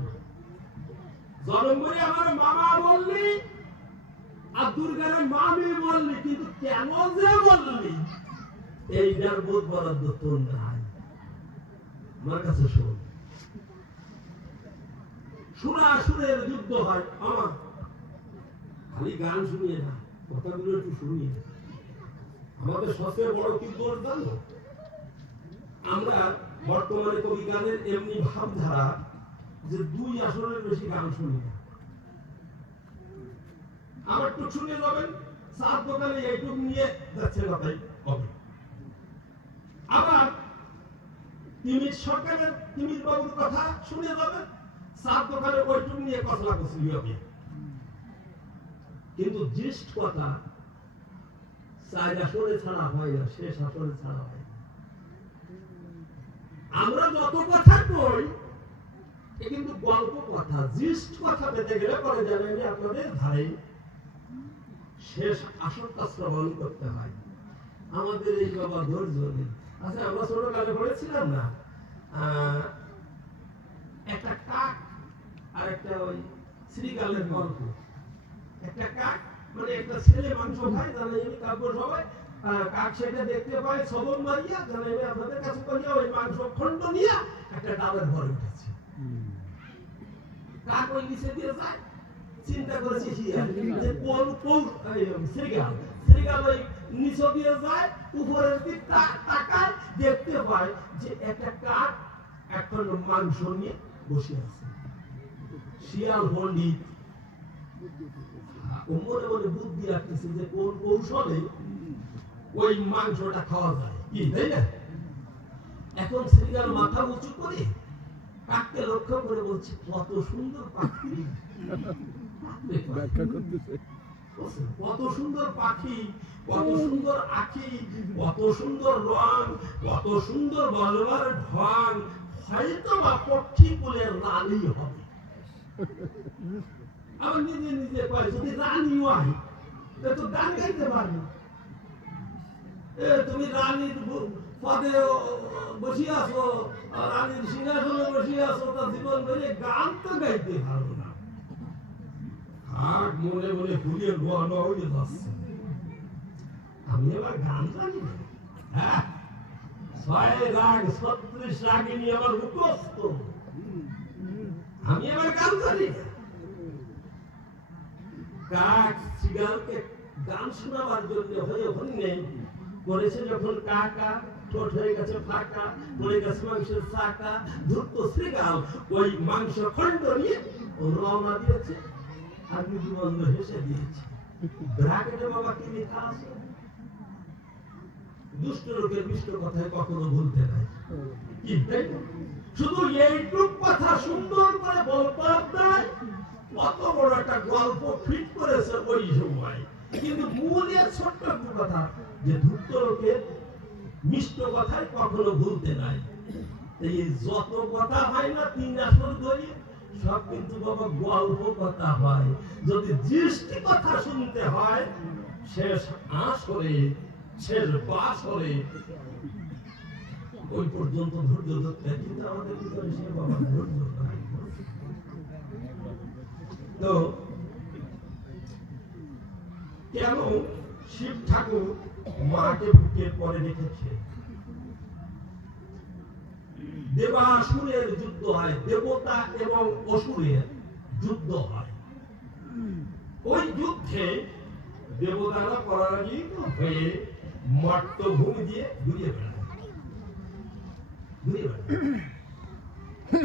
জন্ম করে আমার মামা বললি আর দুর্গার মামি বললি, কিন্তু কেন যে বললি এইটার বোধ বরাদ্দ তোর নাই। আমার কাছে শোন, সুরা সুরের যুদ্ধ হয়। আমার খালি গান শুনিয়ে না, কথাগুলো একটু শুনিয়ে। আমাদের সবচেয়ে বড় কি দোষ জানো? আমরা বর্তমানে কবি গানের এমনি ভাবধারা যে 2 আসরের বেশি গান শুনি না। আবার একটু শুনে যাবেন, চার দোকানে এইটুকু নিয়ে যাচ্ছে কথাই হবে। আবার তিমির সরকারের তিমির বাবুর কথা শুনে যাবেন, চার দোকানে ওইটুকু নিয়ে কসলা কসলি হবে। কিন্তু জিস্ট কথা 4 আসরে ছাড়া হয় না, শেষ আসরে ছাড়া হয়। আমরা যত কথা কই এ কিন্তু গল্প কথা, জিস্ট কথা পেতে গেলে পরে জানেন আপনাদের ধারে শেষ আসরটা শ্রবণ করতে হয়। আমাদের এই বাবা ধৈর্য নেই। আচ্ছা, আমরা ছোটকালে পড়েছিলাম না একটা কাক আর একটা ওই শ্রীকালের গল্প। একটা কাক মানে একটা ছেলে মাংস খায়, জানেন তারপর সবাই কাক সেটা দেখতে পায়, সবল মারিয়া জানেন আপনাদের কাছে করিয়া ওই মাংস খন্ড নিয়ে একটা ডাবের ঘরে উঠেছে। কাক ওই নিচে দিয়ে যায়, চিন্তা করেছে যে শ্রীকাল ওই নিচে দিয়ে যায়, উপরের দিক তাকায়, দেখতে পায় যে একটা কাক একটা মাংস নিয়ে বসে আছে। শিয়াল পণ্ডিত মনে মনে বুদ্ধি রাখতেছে যে কোন কৌশলে ওই মাংসটা খাওয়া যায়, কি তাই না? এখন শ্রীকাল মাথা উঁচু করে কাককে লক্ষ্য করে বলছে, কত সুন্দর পাখি, কত সুন্দর পাখি, কত সুন্দর আঁখি, কত সুন্দর রং, কত সুন্দর বলবার ঢং, হয়তো বা পক্ষী কুলের রানী হবে। আমার নিজে নিজে কয়, যদি রানী হয় তো গান গাইতে পারবে। তুমি রানীর পদে বসে আছো, রানীর সিংহাসনে বসে আছো, তার জীবন ধরে গান তো গাইতে পারো না। মনে মনে ফুলিয়ে গোয়ানো হয়ে যাচ্ছে। আমি এবার গান জানি না, হ্যাঁ 6 রাগ 36 রাগিনী আমার মুখস্থ, আমি এবার গান জানি না। কাক শিয়ালকে গান শোনাবার জন্য হয়ে হন্যে করেছে। যখন কাকা ঠোঁট হয়ে গেছে ফাঁকা, পড়ে গেছে মাংসের চাকা, ধূর্ত শ্রীকাল ওই মাংস খণ্ড নিয়ে রওনা দিয়েছে। আর মৃদুবন্ধ হেসে দিয়েছে। ব্র্যাকেটে বাবা কি লেখা আছে? দুষ্ট লোকের মিষ্ট কথায় কখনো ভুলতে নাই। কি শুধু এইটুক কথা সুন্দর করে বলতে কত বড় একটা গল্প ফিট করেছে ওই সময়। কিন্তু মূলের ছোট্ট একটু কথা যে ধূর্ত লোকের মিষ্ট কথায় কখনো ভুলতে নাই। এই যত কথা হয় না 3 আসর ধরে সব কিন্তু বাবা গল্প কথা হয়। যদি দৃষ্টি কথা শুনতে হয় শেষ আসরে, শেষ বাসরে ওই পর্যন্ত ধৈর্য ধরতে, কিন্তু আমাদের ভিতরে সে বাবা ধৈর্য নাই। তো কেন শিব ঠাকুর মাকে বুকের পরে রেখেছে? দেবাসুরের যুদ্ধ হয়, দেবতা এবং অসুরের যুদ্ধ হয়। ওই যুদ্ধে দেবতারা পরাজিত হয়ে মর্তভূমি দিয়ে ঘুরিয়ে বেড়ায়।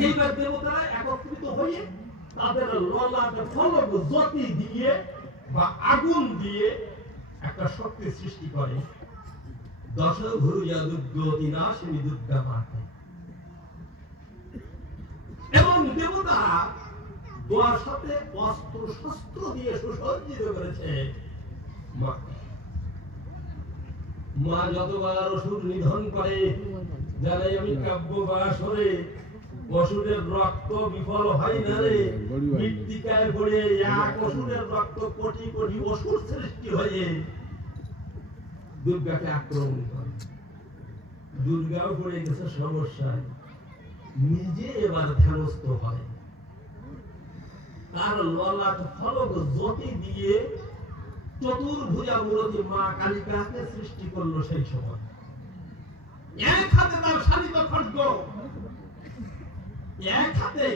এইবার দেবতারা একত্রিত হয়ে তাদের ললাটে ফলক জ্যোতি দিয়ে বা আগুন দিয়ে একটা শক্তি সৃষ্টি করে। দশ ভূয়া দুর্গতি নাশিনী দুর্গা মাতা। এবং দেবতা দোয়ার সাথে অস্ত্র শস্ত্র দিয়ে সুসজ্জিত করেছে মা। মা যতবার অসুর নিধন করে, জানাই আমি কাব্য বাসরে অসুরের রক্ত বিফল হয় না রে। মৃত্তিকায় পড়ে এক অসুরের রক্ত কোটি কোটি অসুর সৃষ্টি হয়ে দুর্গাকে আক্রমণ করে। দুর্গাও পড়ে গেছে সমস্যায়, নিজে এবার ধ্যানস্থ হয়। তার ললাট ফলক জ্যোতি দিয়ে চতুর্ভুজা মূরতি মা কালিকাকে সৃষ্টি করলো। সেই সময় এক হাতে তার শালিত খড়গ, এক হাতে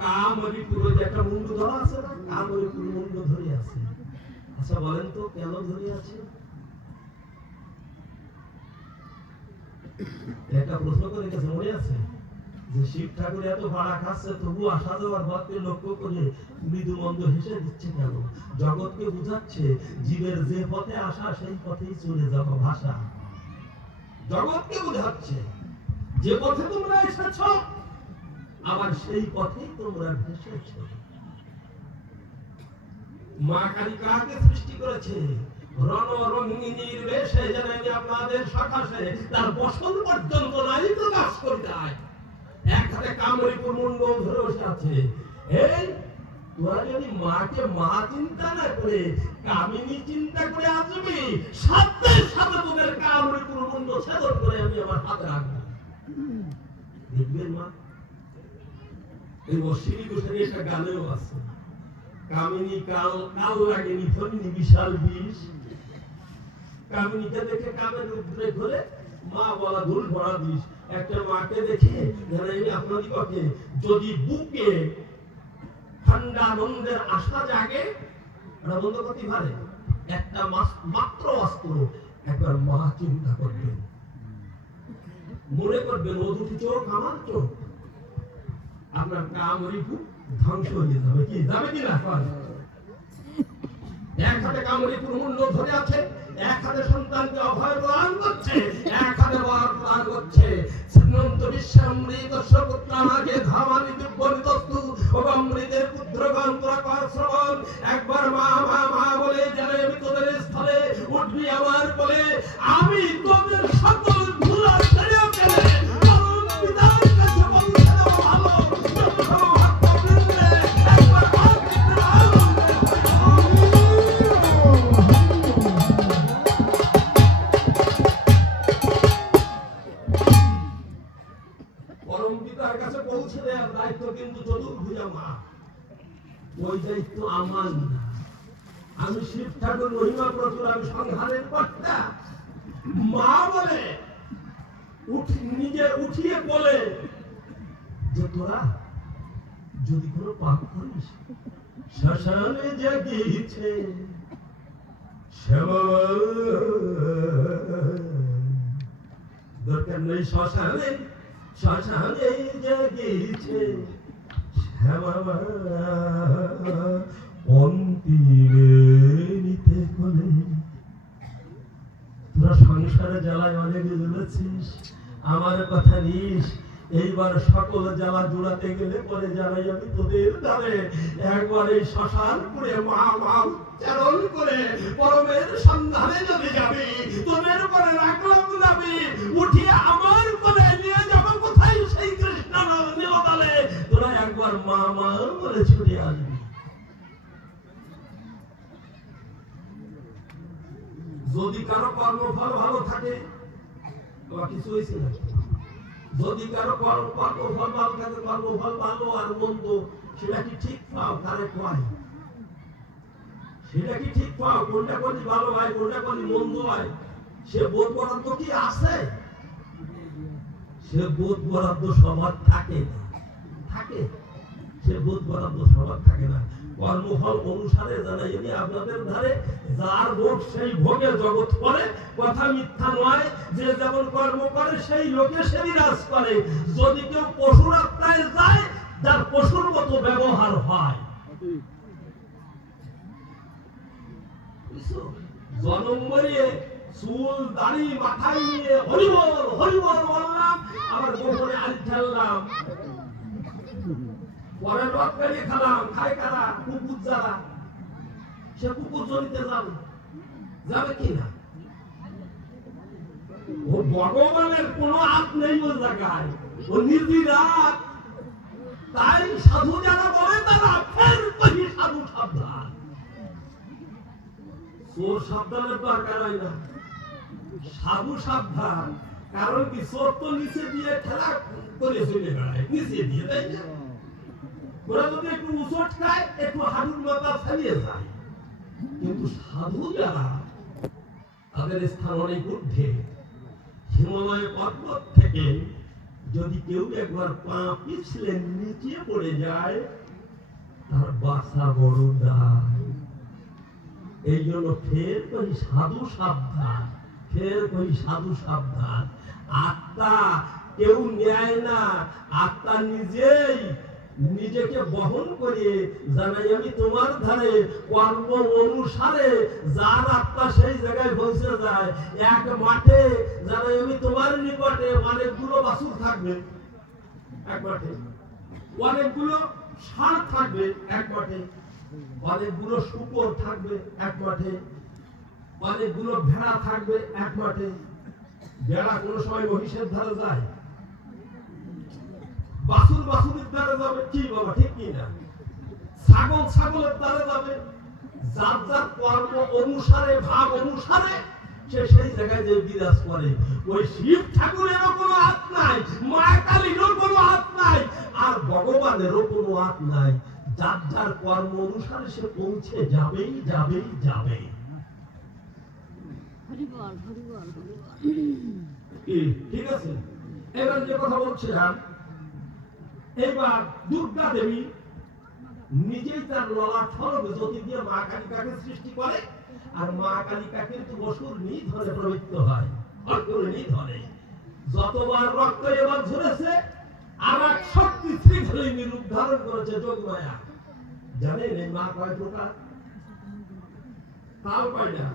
কামরিপুর একটা মুন্ড ধরা আছে না, কামরিপুর মুন্ড ধরে আছে। আচ্ছা বলেন তো কেন ধরে আছে? একটা প্রশ্ন করে গেছে, মনে আছে যে শিব ঠাকুর এত ভাড়া খাচ্ছে তবু আসা যাওয়ার পথকে লক্ষ্য করে মৃদু মন্দ হেসে দিচ্ছে কেন? জগৎকে বুঝাচ্ছে জীবের যে পথে আসা সেই পথেই চলে যাবো ভাষা। জগৎকে বুঝাচ্ছে যে পথে তোমরা এসেছ আবার সেই পথেই তোমরা ভেসেছ। মা কালী কাকে সৃষ্টি করেছে? রণ রঙ্গিনীর বেশে, যেন আমি আপনাদের সকাশে তার বসন পর্যন্ত নাই প্রকাশ করে দেয়। এক হাতে কামরিপুর মুন্ড ধরে বসে আছে। এই তোরা যদি মাকে মা চিন্তা না করে কামিনী চিন্তা করে আসবি, সাথে সাথে তোদের কামরিপুর মুন্ড ছেদন করে আমি আমার হাতে রাখবো। দেখবেন মা, এই অশ্বিনী ঘোষের একটা গানেও আছে, কামিনী কাল কাল লাগেনি ফণি বিশাল বিষ। কামিনীকে দেখে কামের উদ্রেক হলে মা বলা ভুল ভরা বিষ। একটা মাকে দেখে আপনাদিকে যদি বুকে ঠান্ডা আনন্দের আশা জাগে, বন্ধ করতে পারে একটা মাত্র অস্ত্র। একবার মা চিন্তা করবেন, মনে করবেন ও দুটি চোখ আমার চোখ, আপনার কামরিপুর ধ্বংস হয়ে যাবে। কি যাবে কিনা? এক হাতে কামরিপুর মুন্ড ধরে আছে, এক হাতে সন্তানকে অভয় প্রদান করছে, এক হাতে বর প্রদান করছে। শ্রীমন্ত বিশ্বামৃতস্য পুত্রানাকে ধামানি দিব্যনিতস্তু অমৃতের পুত্রগণ তোরা কর শ্রবণ। একবার মা মা মা বলে জানে আমি তোদের স্থলে উঠবি আমার বলে, আমি তোদের সকল ভুলা ছেড়ে ফেলে পরম পিতার কাছে পৌঁছে দেব ভালো। একবার পরম পিতার কাছে পৌঁছে দেওয়ার দায়িত্ব কিন্তু চতুর্ভুজা মা। ওই দায়িত্ব আমার না। আমি শিব ঠাকুর মহিমা প্রচুর, আমি সংহারের কর্তা। মা বলে নিজে উঠিয়ে বলে যে তোরা যদি কোনো পাপ করিস, শ্মশানে জাগিয়েছে দরকার নেই শ্মশানে, শ্মশানে জাগিয়েছে শ্যামা অন্তিমে নিতে কোলে। তোরা সংসারে জ্বালায় অনেক জ্বলেছিস, আমার কথা নিস। এইবার সকল জ্বালা জোড়াতে গেলে পরে জানাই আমি তোদের দ্বারে একবার এই শ্মশান করে মা মা উচ্চারণ করে পরমের সন্ধানে যদি যাবি, তোদের পরে রাখলাম যাবি, উঠিয়ে আমার পরে নিয়ে যাবো কোথায়? সেই কৃষ্ণ নীলতালে তোরা একবার মা মা বলে ছুটে আসবি। যদি কারো কর্মফল ভালো থাকে, তোমার কিছু হয়েছে না। যদি কারো কর্মফল ভালো থাকে, কর্মফল ভালো আর মন্দ সেটা কি ঠিক পাও? কারে কয় সেটা কি ঠিক পাও? কোনটা করলে ভালো হয়, কোনটা করলে মন্দ হয়, সে বোধ বরাদ্দ কি আছে? সে বোধ বরাদ্দ সবার থাকে না, থাকে সে বোধ বরাদ্দ সবার থাকে না। কর্মফল অনুসারে জানাই আমি আপনাদের ধারে যার ভোগ সেই ভোগে জগৎ করে, কথা মিথ্যা নয়। যে যেমন কর্ম করে সেই লোকে সে বিরাজ করে। যদি কেউ পশুর আত্মায় যায়, তার পশুর মতো ব্যবহার হয়। জনম মরিয়ে চুল দাড়ি মাথায় নিয়ে হরিবল হরিবল বললাম, আবার গোপনে আল ঠেললাম, পরে রথ পেরিয়ে খেলাম। খায় কারা? কুকুর যারা, সে কুকুর জড়িতে যাবে কি না? ও ভগবানের কোনো হাত নেই ও জায়গায়, ও নির্বিরাট। তাই সাধু যারা বলে তারা ফের কহি সাধু সাবধান। চোর সাবধানের দরকার হয় না, সাধু সাবধান। কারণ কি, চোর তো নিচে দিয়ে খেলা করে চলে বেড়ায়, নিচে দিয়ে, তাই না? ওরা যদি একটু উচট খায়, একটু হাঁটুর মাথা ফেলিয়ে যায়। কিন্তু সাধু যারা, তাদের স্থান অনেক ঊর্ধ্বে। হিমালয় পর্বত থেকে যদি কেউ একবার পা পিছলে নিচে পড়ে যায়, তার বাসা বড় দায়। এই জন্য ফের কই সাধু সাবধান, ফের কই সাধু সাবধান। আত্মা কেউ নেয় না, আত্মা নিজেই নিজেকে বহন করে জানাই আমি তোমার ধারে। কর্ম অনুসারে যার আত্মা সেই জায়গায় পৌঁছে যায়। এক মাঠে জানাই আমি তোমার নিকটে অনেকগুলো বাছুর থাকবে এক মাঠে, অনেকগুলো ষাঁড় থাকবে এক মাঠে, অনেকগুলো শূকর থাকবে এক মাঠে, অনেকগুলো ভেড়া থাকবে এক মাঠে। ভেড়া কোনো সময় মহিষের ধারে যায়, বাছুর বাছুরের দ্বারা যাবে, কি বাবা ঠিক কি না? ছাগল ছাগলের দ্বারা যাবে। যার যার কর্ম অনুসারে, ভাব অনুসারে সে সেই জায়গায় যে বিরাজ করে। ওই শিব ঠাকুরেরও কোনো হাত নাই, মা কালীরও কোনো হাত নাই, আর ভগবানেরও কোনো হাত নাই। যার যার কর্ম অনুসারে সে পৌঁছে যাবেই যাবেই যাবে। ঠিক আছে, এবার যে কথা বলছিলাম, এবার দুর্গা দেবী নিজেই তার ললাট ফলক জ্যোতি দিয়ে মা কালিকাকে সৃষ্টি করে। আর মা কালিকা কিন্তু অসুর নিধনে প্রবৃত্ত হয়, অসুর নিধনে। যতবার রক্ত এবার ঝরেছে, আর এক শক্তি শৃঙ্খলিনী রূপ ধারণ করেছে যোগমায়া। জানেন এই মা কয় প্রকার? তাল কয়টা?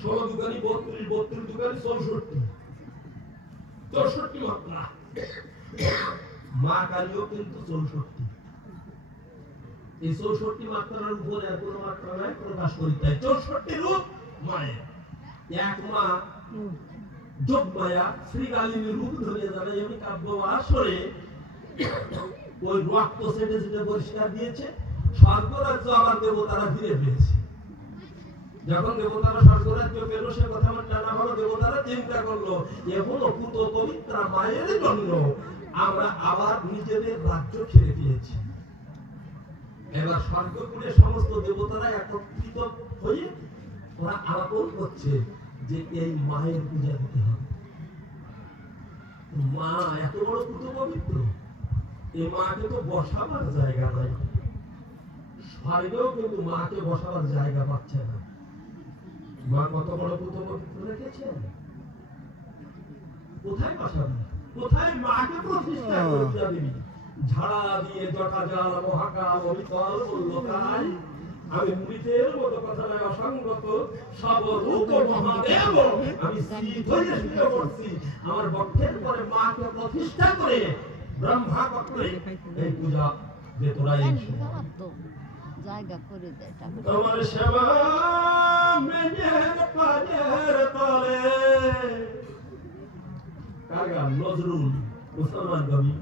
16 দুগানি 32, 32 দুগানি 64, 64 মাত্রা। মা কালীও কিন্তু 64। এই 64 মাত্রার উপরে আর কোনো মাত্রা নাই, প্রকাশ করিতে 64 রূপ মায়ের। এক মা যোগমায়া শ্রীকালিনী রূপ ধরে জানাই আমি কাব্য আসরে ওই রক্ত সেটে সেটে পরিষ্কার দিয়েছে। স্বর্গরাজ্য আবার দেবতারা ফিরে পেয়েছে। যখন দেবতারা স্বর্গরাজ্য পেল, সে কথা আমার জানা হলো, দেবতারা চিন্তা করলো এখনো পুত পবিত্রা মায়ের জন্য আমরা আবার নিজেদের রাজ্য ফিরে পেয়েছি। এবার স্বর্গপুরে সমস্ত দেবতারা একত্রিত হয়ে ওরা আলাপন করছে যে এই মায়ের পূজা দিতে হবে। মা এত বড় পুত পবিত্র, এই মাকে তো বসাবার জায়গা নাই। স্বর্গেও কিন্তু মাকে বসাবার জায়গা পাচ্ছে না। মা কত বড় পুত পবিত্র রেখেছেন, কোথায় বসাবে, কোথায় মাকে প্রতিষ্ঠা করতে দিবি? ঝাড়া দিয়ে জটা জাল মহাকাল অবিকল বলল তাই, আমি মৃতের মতো কথা নয় অসঙ্গত, সব রূপ মহাদেব আমি স্থিত হয়ে শুয়ে পড়ছি। আমার বক্ষের পরে মাকে প্রতিষ্ঠা করে ব্রহ্মা করে এই পূজা যে তোরা এই জায়গা করে দেয়। তোমার সেবা মেঘের পাজের তলে। কার গান? নজরুল, মুসলমান কবি।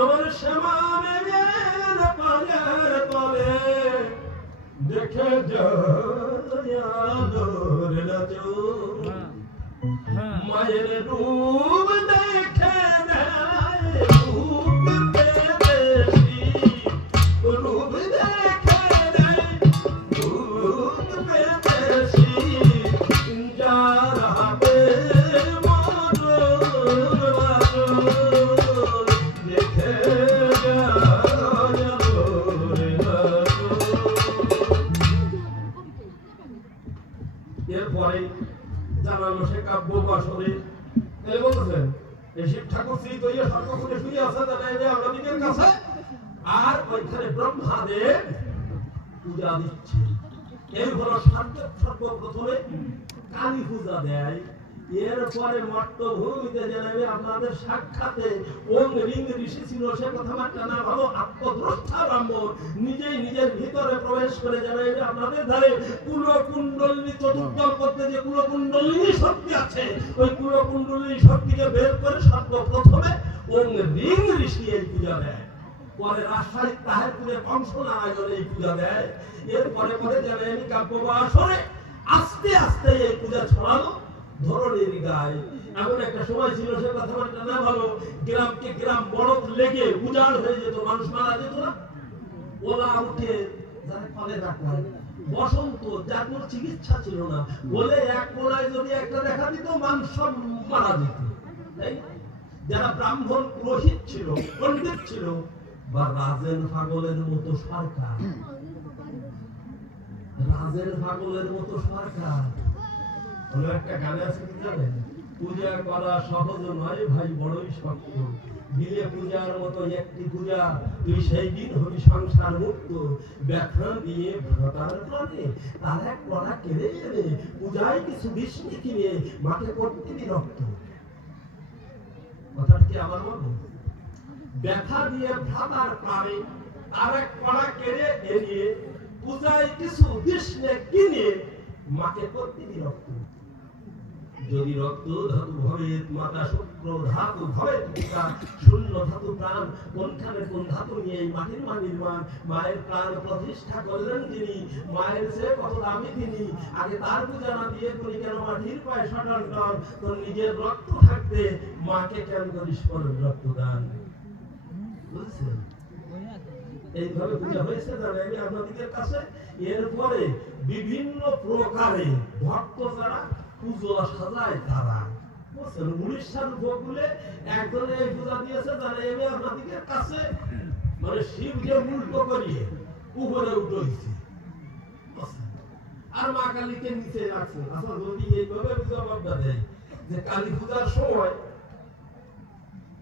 আমার সেবা মেঘের পাজের তলে, দেখে মায়ের রূপ দেখে রূপ পেয়েছি, রূপ দেখে রূপ পেয়েছি, যারাতে মন দেখে করছেন এই শিব ঠাকুর শ্রী তৈরি সর্বক্ষণে শুয়ে আছে জানাই আপনাদের কাছে আর ওইখানে ব্রহ্মাদেব পূজা দিচ্ছে এই হলো সর্বপ্রথমে কালী পূজা দেয় এরপরে মট্টভূমিতে জানাবে আপনাদের সাক্ষাতে ওং রিং ঋষি ছিল সে কথাবার্তা না ভালো আত্মদ্রষ্টা ব্রাহ্মণ নিজেই নিজের ভিতরে প্রবেশ করে জানাবে আপনাদের ধারে কুলকুণ্ডলিনী চতুর্দল করতে যে কুলকুণ্ডলিনী শক্তি আছে ওই কুলকুণ্ডলিনী শক্তিকে বের করে সর্বপ্রথমে ওং রিং ঋষি এই পূজা দেয় পরে রাজশাহী তাহেরপুরে বংশনারায়ণ এই পূজা দেয় এরপরে পরে জানাই কাব্যবাসরে আস্তে আস্তে এই পূজা ছড়ালো ধরনের গায়ে এমন একটা সময় ছিল সে কথাবার্তা না ভালো গ্রামকে গ্রাম বরফ লেগে উজাড় হয়ে যেত মানুষ মারা যেত না ওলা উঠে যারা ফলে রাখা বসন্ত যার কোনো চিকিৎসা ছিল না বলে এক কোনায় যদি একটা দেখা দিত মানুষ সব মারা যেত তাই যারা ব্রাহ্মণ পুরোহিত ছিল পণ্ডিত ছিল বা রাজের পাগলের মতো সরকার রাজের পাগলের মতো সরকার হলো একটা গানে আছে কি জানেন পূজা করা সহজ নয় ভাই বড়ই শক্ত দিলে পূজার মতো একটি পূজা তুই সেই দিন হবি সংসার মুক্ত ব্যথা দিয়ে ভ্রতার প্রাণে তার এক কড়া কেড়ে এনে পূজায় কিছু বিষ্ণু কিনে মাকে করতে বিরক্ত কথাটা কি আমার বলো ব্যথা দিয়ে ভ্রতার প্রাণে তার এক কড়া কেড়ে এনে পূজায় কিছু বিষ্ণু কিনে মাকে করতে বিরক্ত যদি রক্ত ধাতু ভবে মাতা শুক্র ধাতু ভবে পিতা শূন্য ধাতু প্রাণ কোনখানে কোন ধাতু নিয়ে মাটির মা নির্মাণ মায়ের প্রাণ প্রতিষ্ঠা করলেন যিনি মায়ের সে কত দামি তিনি আগে তার পূজা না দিয়ে তুমি কেন মাটির পায়ে সটান টান তোর নিজের রক্ত থাকতে মাকে কেন করিস পরের রক্তদান বুঝছেন এইভাবে পূজা হয়েছে জানেন আপনাদের কাছে এরপরে বিভিন্ন প্রকারে ভক্ত যারা পুজো সাজায় তারা বুঝছেন উড়িষ্যার উপকূলে একজন এই পূজা দিয়েছে যারা এমনি আপনাদের কাছে মানে শিবকে উল্টো করিয়ে উপরে উঠেছে আর মা কালীকে নিচে রাখছে আচ্ছা যদি এইভাবে জবাবটা দেয় যে কালী পূজার সময়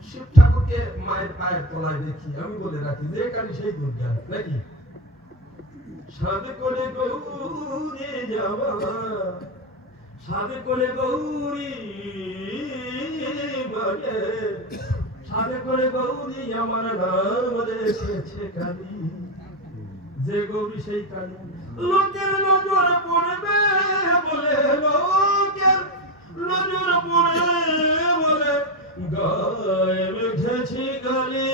শিব ঠাকুরকে মায়ের পায়ের তলায় দেখি আমি বলে রাখি যে কালী সেই দুর্গা নাকি সাধে করে গৌরী যাওয়া সাধে করে গৌরী বলে সাধে করে গৌরী আমার নাম রেখেছে কালী যে গৌরী সেই কালী লোকের নজর পড়বে বলে লোকের নজর পড়বে বলে গায়ে মেঘেছি গালি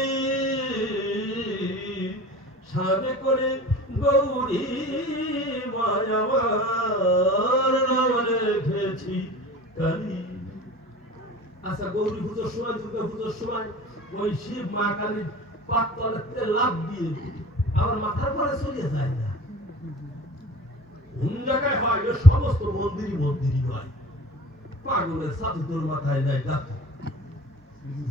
সাধে করে গৌরী মায়াবার নাম রেখেছি কালী আচ্ছা গৌরী পুজোর সময় দুর্গা পুজোর সময় ওই শিব মা কালীর পাততলাতে লাফ দিয়ে আমার মাথার পরে চলে যায় না কোন জায়গায় হয় এর সমস্ত মন্দিরই হয় পাগলের সাথে তোর মাথায় নাই গাছে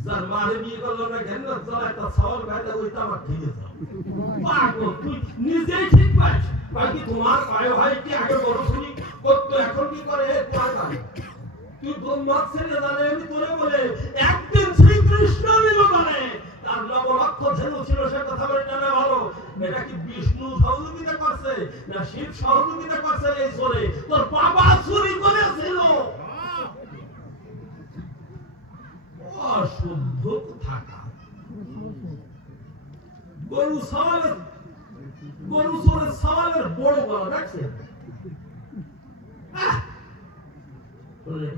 যার মারে বিয়ে করলো না কেন যারা একটা সওয়াল বাইরে ওই তো আমার ঠিক আছে পাগল তুই নিজেই ঠিক পাইস বাকি তোমার পায়ে ভাই কি আগে বড় শুনি করতো এখন কি করে পাগল তুই ব্রহ্মা ছেড়ে জানে আমি তোরে বলে একদিন শ্রীকৃষ্ণ মিলো জানে তার নবলক্ষ ধেনু ছিল সে কথা বলে জানা ভালো এটা কি বিষ্ণু সহযোগিতা করছে না শিব সহযোগিতা করছে এই চোরে তোর বাবা চুরি করেছিল অশুদ্ধ থাকা গরু চোরের সওয়ালের বড় গলা দেখছে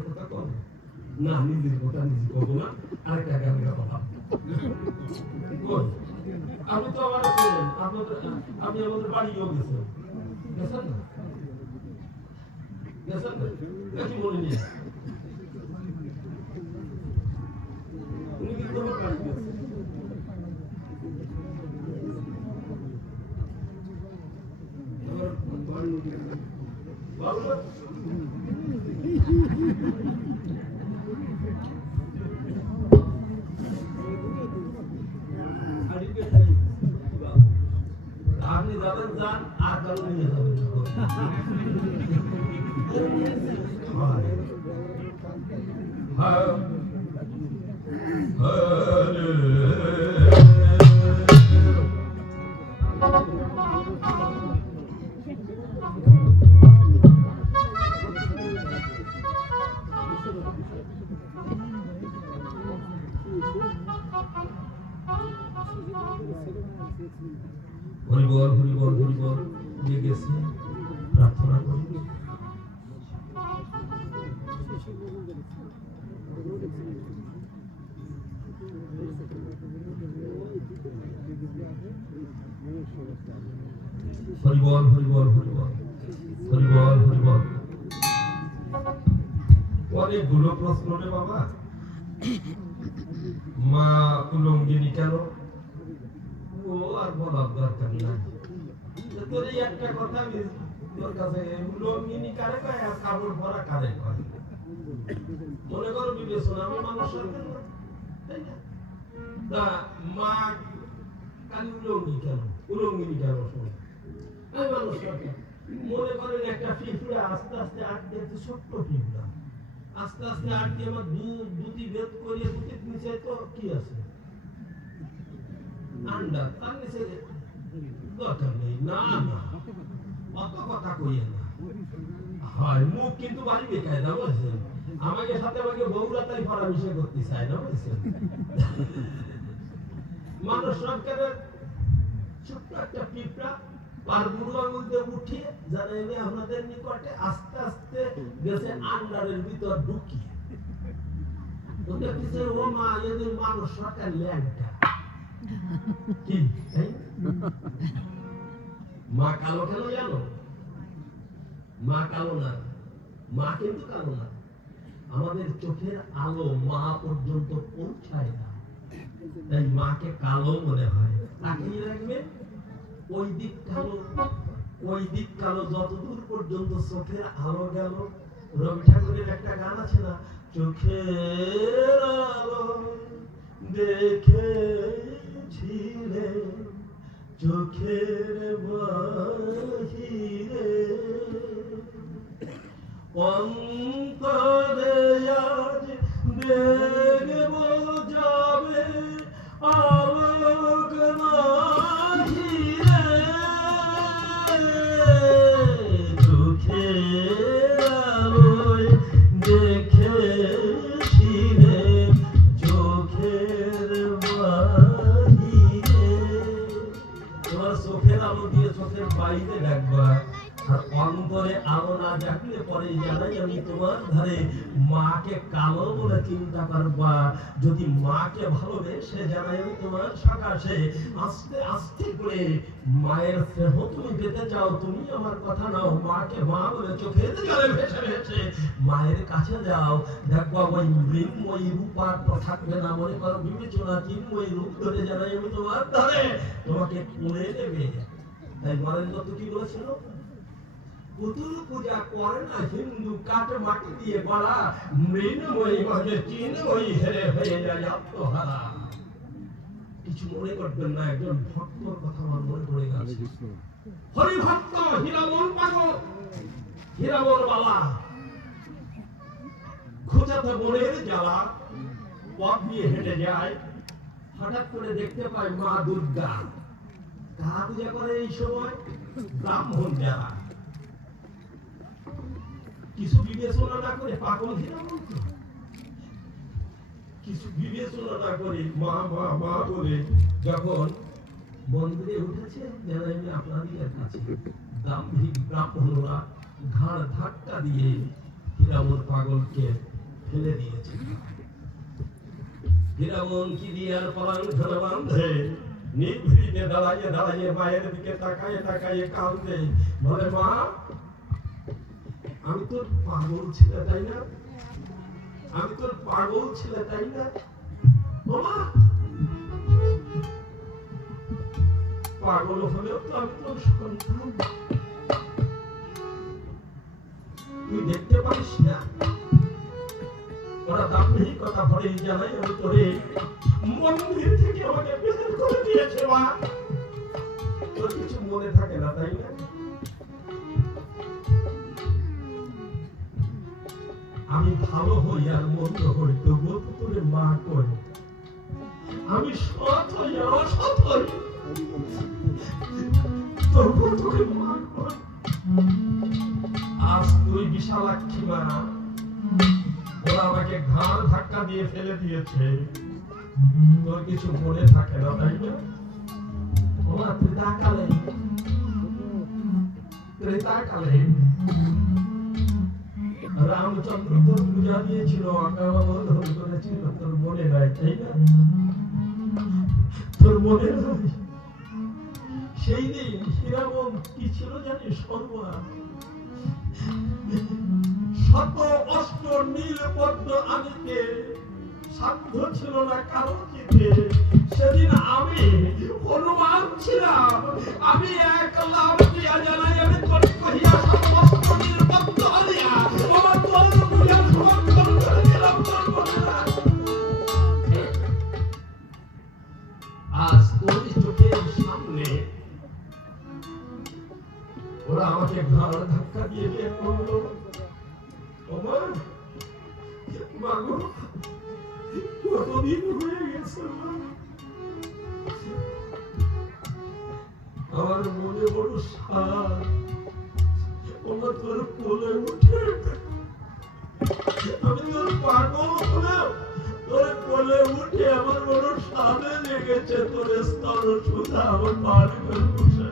কথা কম না নিজের কথা নিজে করবো না আরেকটা গানের কথা আপনি তো আমার আপনি আমাদের বাড়িও গেছেন গেছেন না কি মনে নিয়ে উনি কিন্তু আমার বাড়ি গেছেন বাবা আপনি যাবেন যান আর কারো নিয়ে যাবেন হরিবল হরিবল হরিবল দিয়ে গেছে প্রার্থনা করি। হরিবল হরিবল হরিবল হরিবল হরিবল। অনেকগুলো প্রশ্ন রে বাবা। মা কুলঙ্গিনী কেন? ও আর বলার দরকার নাই। তোর এই একটা কথা আমি তোর কাছে, কুলঙ্গিনী কারে কয় আর কাপড় পরা কারে কয়? মনে করো বিবেচনা, আমি মানুষের তাই না? তা মা কালী উলঙ্গি কেন, উলঙ্গিনী কেন? শোনো, আমি মানুষের মনে করেন একটা পিঁপড়া আস্তে আস্তে আটকে, ছোট্ট পিঁপড়া আস্তে আস্তে আটকে আমার দুটি বেদ করিয়ে দুটির নিচে তো কি আছে? আন্ডা, তার নিচে দরকার নেই। না না, অত কথা কইয়ে না হয়। মুখ কিন্তু বাড়ি বেকায়দা, বলছেন আমাকে সাথে আমাকে বউরা তাই পরামর্শ করতে চায় না, বলছেন মানুষ সরকারের ছোট্ট একটা পিঁপড়া আর বুড়ো আঙুল দিয়ে উঠিয়ে জানাইলে আপনাদের নিকটে আস্তে আস্তে গেছে আন্ডারের ভিতর ঢুকিয়ে। ওদের কিছু ও মা এদের মানুষ সরকার ল্যাংটা কি মা কালো কেন জানো? মা কালো না, মা কিন্তু কালো না। আমাদের চোখের আলো মা পর্যন্ত পৌঁছায় না, তাই মাকে কালো মনে হয়। তাকিয়ে রাখবে ওই দিক কালো, ওই দিক কালো, যতদূর পর্যন্ত চোখের আলো গেল। রবি ঠাকুরের একটা গান আছে না, চোখের আলো দেখেছিলে চোখের বাহিরে, অন্তরে আজ দেখব যাবে আলোক বাহিরে, চোখের আলোয় দেখেছিলে চোখের বাহিরে। তোমার চোখের আলো দিয়ে চোখের বাইরে দেখবা, আর অন্তরে আলো না দেখলে পরে জানাই আমি তোমার ধারে মাকে কালো বলে চিন্তা করবা। যদি মাকে ভালোবেসে জানাই আমি তোমার সকাশে আস্তে আস্তে করে মায়ের স্নেহ তুমি পেতে চাও, তুমি আমার কথা নাও, মাকে মা বলে চোখের জলে ভেসে ভেসে মায়ের কাছে যাও। দেখবা ওই মৃন্ময়ী রূপ আর থাকবে না। মনে করো বিবেচনা চিন্ময়ী রূপ ধরে জানাই আমি তোমার ধারে তোমাকে কোলে নেবে। তাই নরেন্দ্র তো কি বলেছিল? পুতুল পূজা করে না হিন্দু, কাটে মাটি দিয়ে গলা, মৃন্ময়ী মাঝে চিন্ময়ী হেরে হয়ে যায় আত্মহারা। কিছু মনে করবেন না, একজন ভক্তর কথা আমার মনে পড়ে গেছে। হরিভক্ত হীরামন পাগল, হীরামন বাবা খোঁজাতে বনের জ্বালা পথ দিয়ে হেঁটে যায়। হঠাৎ করে দেখতে পায় মা দুর্গা। কারা পূজা করে এই সময়? ব্রাহ্মণ যারা। কিছু বিবেচনা না করে পাগল হীরামন, কিছু বিবেচনা না করে মা মা মা বলে যখন মন্দিরে উঠেছে, জানাই আপনাদের কাছে দাম্ভিক ব্রাহ্মণরা ঘাড় ধাক্কা দিয়ে হীরামন পাগলকে ফেলে দিয়েছে। হীরামন কি দিয়ে আর পলান ধরে বাঁধে, নিভৃতে দাঁড়াইয়ে দাঁড়াইয়ে মায়ের দিকে তাকায়ে তাকায়ে কাঁদে, বলে মা আমি তোর পাগল ছেলে তাই না, আমি তোর পাগল ছেলে তাই না? বাবা পাগল হলেও তো আমি তোর সন্তান, তুই দেখতে পারিস না? ওরা দাম্ভিক কথা ভরে জানাই আমি তোরে মন্দির থেকে আমাকে বের করে দিয়েছে। মা তোর কিছু মনে থাকে না তাই না? আমি ভালো হই আর মন্দ হই, তবুও তো তোরে মা কই। আমি সৎ হই আর অসৎ হই, তবুও তোকে মারব। আজ তুই বিশালাক্ষী মা, ওরা আমাকে ঘাড় ধাক্কা দিয়ে ফেলে দিয়েছে, তোর কিছু মনে থাকে না তাই না? ওরা তুই তাকালে রামচন্দ্র তোর পূজা দিয়েছিল, আকাবন্ধন করেছিল, তোর মনে নাই তাই না? তোর মনে নাই? সেই দিন হীরামন কি ছিল জানিস? সর্বনাশ, শত অষ্ট নীল পদ্ম আনিতে সাধ্য ছিল না কারো চিতে। সেদিন আমি হনুমান ছিলাম, আমি এক লাভ দিয়া জানাই আমি তোর কহিয়া শত অষ্ট নীল পদ্ম আনিয়া আমার তোর পূজা সমর্থন করে দিলাম, তোর মনে না? আজ তোর চোখের সামনে ওরা আমাকে ঘাড় ধাক্কা দিয়ে বের করলো। আমার মাগো কতদিন হয়ে গেছে, আমার মনে বড় সার, আমার তোর কোলে উঠে আমি তোর পাগল হলেও তোর কোলে উঠে আমার বড় সামনে লেগেছে, তোর স্তর সুধা আমার পার করে বসে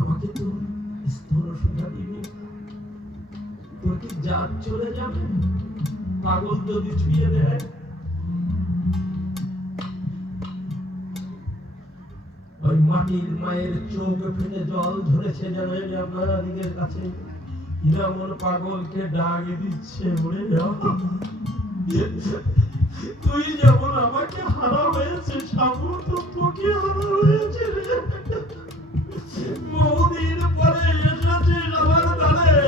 আমাকে তো স্তর সুধা দিবি, তোর কি জাত চলে যাবে পাগল যদি ছুঁয়ে দেয়? ওই মাটির মায়ের চোখ ফেটে জল ঝরেছে যেন আপনারা দিকের কাছে হীরামন পাগলকে ডাক দিচ্ছে, বলে তুই যেমন আমাকে হারা হয়েছে সামু তো তোকে হারা হয়েছে। বহুদিন পরে এসেছিস আমার দ্বারে,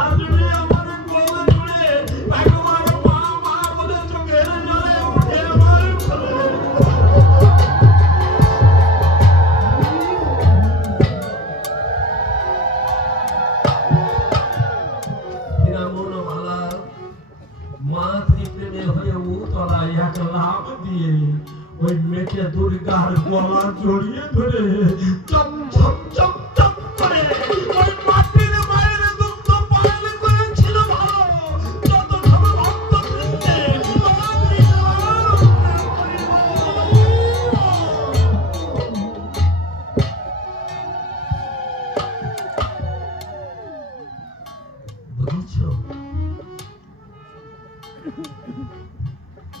আসবি আমার কোলে জুড়ে, ভগবান মা মা বলে চোখের জলে উঠে আমার ঘরে। হীরামন মালা মাতৃপ্রেমে হয়ে উতলায় এক লাভ দিয়ে ওই মেটে দুর্গার গলা জড়িয়ে ধরে চপ চপ চপ চপ করে ওই মাটির মায়ের দুগ্ধ পান করেছিল ভালো। যত সব ভক্ত বৃন্দে বুঝছ?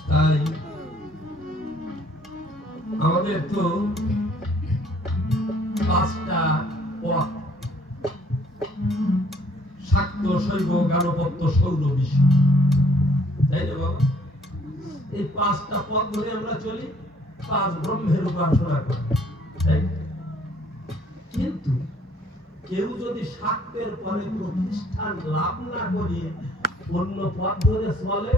তাই আমাদের তো 5টা পথ, শাক্ত, শৈব, গানপত্য, সৌর, বিষ্ণু, তাই না বাবা? এই 5টা পথ ধরে আমরা চলি, 5 ব্রহ্মের উপাসনা করি, তাই? কিন্তু কেউ যদি শাক্তের পরে প্রতিষ্ঠান লাভ না করিয়ে অন্য পথ ধরে চলে,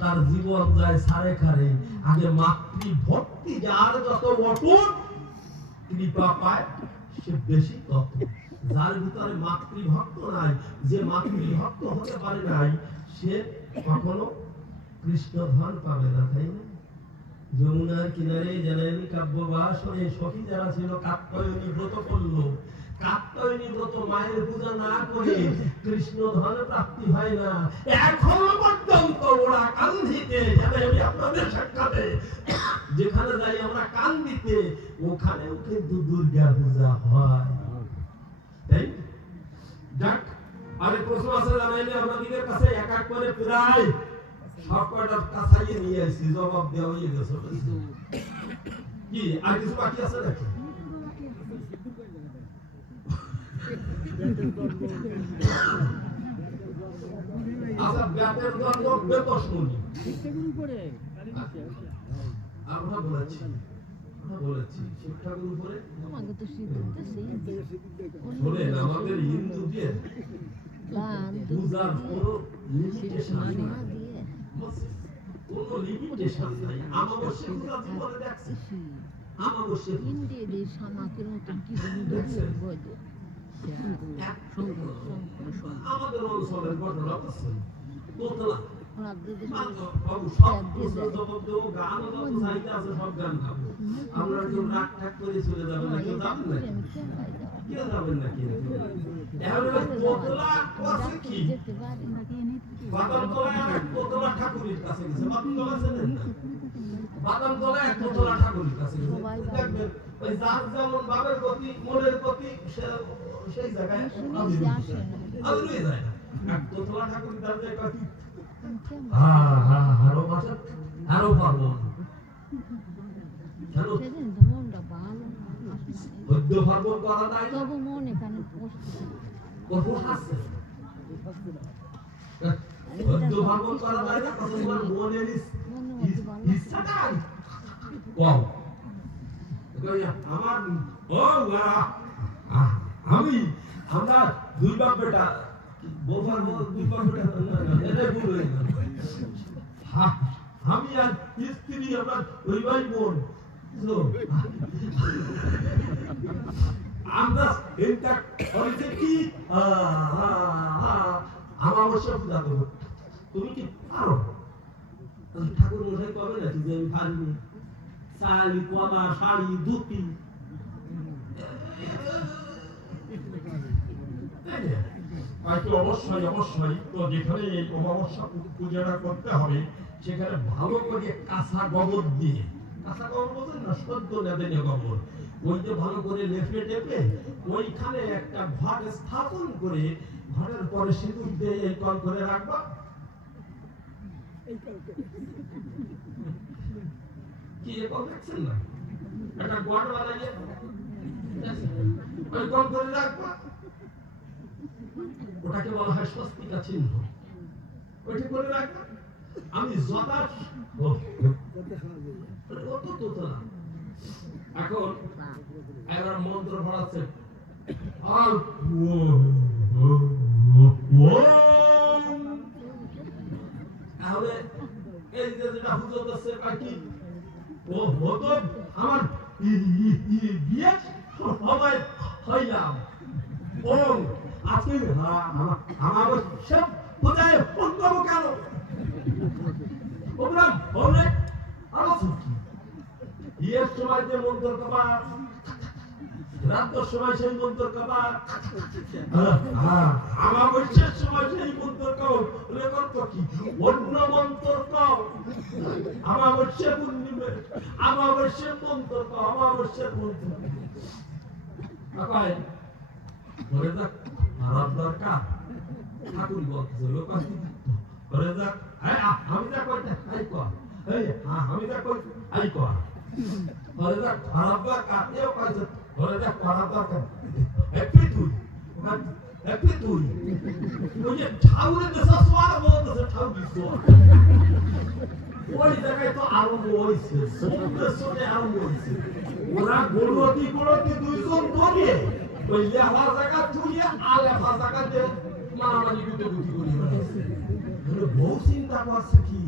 তার জীবন যায় সারে খারে। আগে মাতৃভক্তি যার যত অটুট, কৃপা পায় সে বেশি তত। যার ভিতরে মাতৃভক্ত নাই, যে মাতৃভক্ত হতে পারে নাই, সে কখনো কৃষ্ণ ধন পাবে না, তাই না? যমুনার কিনারে জননী কাব্যবাসনে সখী যারা ছিল কাত্যায়নী ব্রত করলো। কাত্যায়নী ব্রত মায়ের পূজা না করে কৃষ্ণ ধন প্রাপ্তি হয় না। এখন পর্যন্ত ওরা কান্দিতে, আমি আপনাদের সাক্ষাতে যেখানে যাই আমরা কান্দিতে, ওখানেও কিন্তু দুর্গা পূজা হয়, তাই? যাক, আমি প্রশ্ন আছে জানাইলে আপনাদের কাছে এক এক করে প্রায় সব কয়টা কাছাইয়ে নিয়ে আসছি, জবাব দেওয়া হয়ে গেছে। কি আর কিছু বাকি আছে নাকি? আচ্ছা, ব্যাপের দণ্ড বেতসমণি আমরা বলেছি শিব ঠাকুর উপরে শোনেন, আমাদের হিন্দুদের পূজার কোনো লিমিটেশন নাই, কোনো লিমিটেশন নাই। আমাবস্যা পূজা জীবনে দেখছি, আমাবস্যা আমাদের অঞ্চলের ঘটনা বলছেন দোতলা ওনার দিদি বাবু সব জবাব দেবো গান চাইতে আছে সব গান গাবো আমরা কেউ রাগ ঠাক করে চলে যাবেন না কেউ যাবেন না কেউ যাবেন না কেউ এখন দোতলা আছে কি বাদামতলা এক দোতলা ঠাকুরের কাছে গেছে বাদামতলা চেনেন না বাদামতলা এক দোতলা ঠাকুরের কাছে গেছে দেখবেন ওই যার যেমন বাবের গতি মনের গতি সেই জায়গায় আদুরে যায় এক দোতলা ঠাকুরের কাছে কাছে আরো মাসে আরো পারবো চলো মনটা ভালো বদ্ধ পারবো করা নাই তবু মন এখানে কত আছে বদ্ধ পারবো করা নাই না কত তোমার মনের ইচ্ছাটাই ওয়াও আমার ও আমরা দুই বাপ বেটা বোফার দুই বাপ বেটা এরে ভুল হয়ে গেল আমি আর স্ত্রী আমরা ওই ভাই বোন আমরা এটা করেছে কি আমার অবশ্য পূজা করবো তুমি কি পারো ঠাকুর মশাই কবে নাকি যে আমি পারিনি শাড়ি কলা শাড়ি ধুতি অবশ্যই অবশ্যই তো যেখানে এই অমাবস্যা পূজাটা করতে হবে সেখানে ভালো করে কাঁচা গোবর দিয়ে কাঁচা গোবর বলছেন না সদ্য নেদেনে গোবর ওইটা ভালো করে লেপে টেপে ওইখানে একটা ঘট স্থাপন করে ঘরের পরে সিঁদুর দিয়ে এই কল করে রাখবা কি কল দেখছেন না একটা ঘট বানাইয়ে ওই কল করে রাখবা ওটাকে বলা হয় স্বস্তিকা চিহ্ন ওইটা করে রাখবা আমি এখন এবার মন্ত্র পড়াচ্ছে আর তাহলে এই যে যেটা হুজুর আছে কি ও হতো আমার বিয়ে সবাই হইলাম ও আজকে আমার সব কোথায় ফোন করবো কেন ওগুলাম হলে আরো ছুটি বিয়ের সময় যে মন্ত্র কবা রাতের সময় সেই মন্ত্র কবা আমার বৈশের সময় সেই মন্ত্র কও রেকর্ড কি অন্য মন্ত্র কও আমার বৈশের পূর্ণিমে আমার বৈশের মন্ত্র কও আমার বৈশের মন্ত্র কাকায় ধরে যাক মারার দরকার ঠাকুর বলছে লোক আসি ধরে যাক আমি যা করতে আই কর আমি যা কর আই কর ধরে যাক খারাপ দরকার এও কাছে ধরে যাক খারাপ দরকার একই তুই একই তুই ওই যে ঠাকুরের দেশে সোয়ার বলতেছে ঠাকুর সোয়ার ওই জায়গায় তো আরম্ভ হয়েছে সমুদ্রের সঙ্গে আরম্ভ হয়েছে ওরা গরুতি দুইজন ধরিয়ে ওই লেখা জায়গা তুলিয়ে আলেখা জায়গা দিয়ে মারামারি গুটি করি বহু চিন্তা করছে কি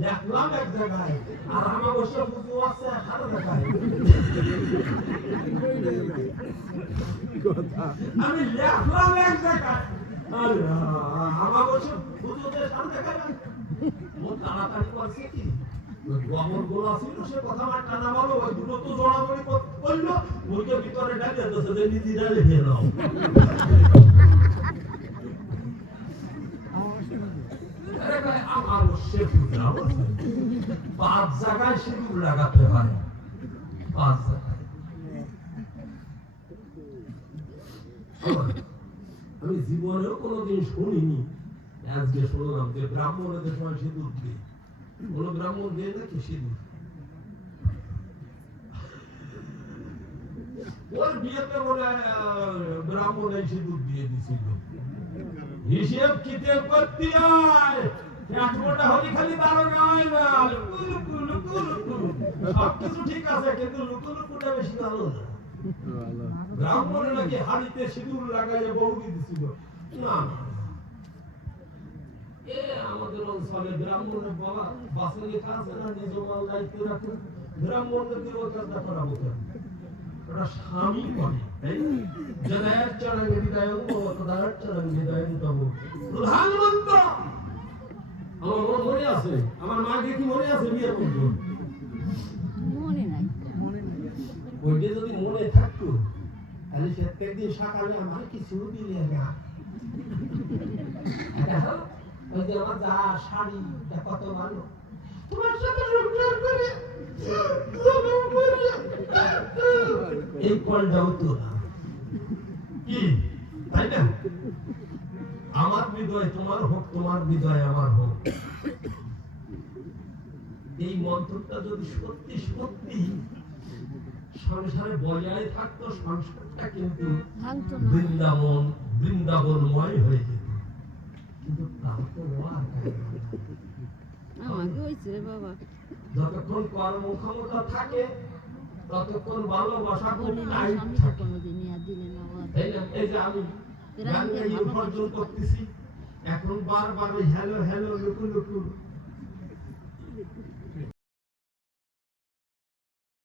লেখলাম এক জায়গায় আর আমার বসে পুজো আছে আরো জায়গায় আমি লেখলাম এক জায়গায় আর আমার বসে পুজোতে সামনে জায়গায় ও তাড়াতাড়ি করছে কি গোবর গোলা ছিল সে কথা আমার টানা বলো ওই দুটো তো জড়াজড়ি করলো ওইকে ভিতরে ডালে দিয়েছে যে নিজে ডালে খেয়ে নাও আমার পাঁচ জায়গায় সিঁদুর লাগাতে হয় পাঁচ জায়গায় আমি জীবনেও কোনোদিন শুনিনি আজকে শুনলাম যে ব্রাহ্মণের সময় সিঁদুর দিয়ে কোন ব্রাহ্মণ দিয়ে নাকি সিঁদুর ওর বিয়েতে মনে ব্রাহ্মণ এই সিঁদুর দিয়ে দিছিল হিসেব কিতে করতে হয় এক মোটা হলি খালি দাঁড়ো গায় না সবকিছু ঠিক আছে কিন্তু লুকুলুকুটা বেশি ভালো না ব্রাহ্মণ নাকি হাড়িতে সিঁদুর লাগাইয়ে বৌদি দিছিল না আমাদের অঞ্চলে ব্রাহ্মণের বাবা বাসে লেখা আছে না নিজ মাল দায়িত্ব রাখুন ব্রাহ্মণদের ওর কাজটা করাবো কেন ওটা স্বামী করে জনের চরণ হৃদয় তার চরণ হৃদয় তব প্রধানমন্ত্র আমার মনে আছে আমার মাকে কি মনে আছে বিয়ে করবো মনে নাই ওইটা যদি মনে থাকতো তাহলে সে একদিন সকালে আমার কিছু দিলে না ওই যে আমার যা শাড়িটা কত ভালো তোমার সাথে সংসার করে এই কলটাও তো না কি তাই না আমার হৃদয় তোমার হোক তোমার হৃদয় আমার হোক এই মন্ত্রটা যদি সত্যি সত্যি সংসারে বজায় থাকতো সংসারটা কিন্তু ভাঙতো না বৃন্দাবনময় হয়ে যেত কিন্তু তাও তো আমাকে হয়েছে রে বাবা যতক্ষণ কর্মক্ষমতা থাকে ততক্ষণ ভালোবাসা খুব বলি না টাইট স্বামী তো থাকে কোনোদিন ইয়া দিলে না বাবা। এই না এই যে আমি গান গাই উপার্জন করতেছি এখন বারবার হ্যালো হ্যালো লুকু লুকু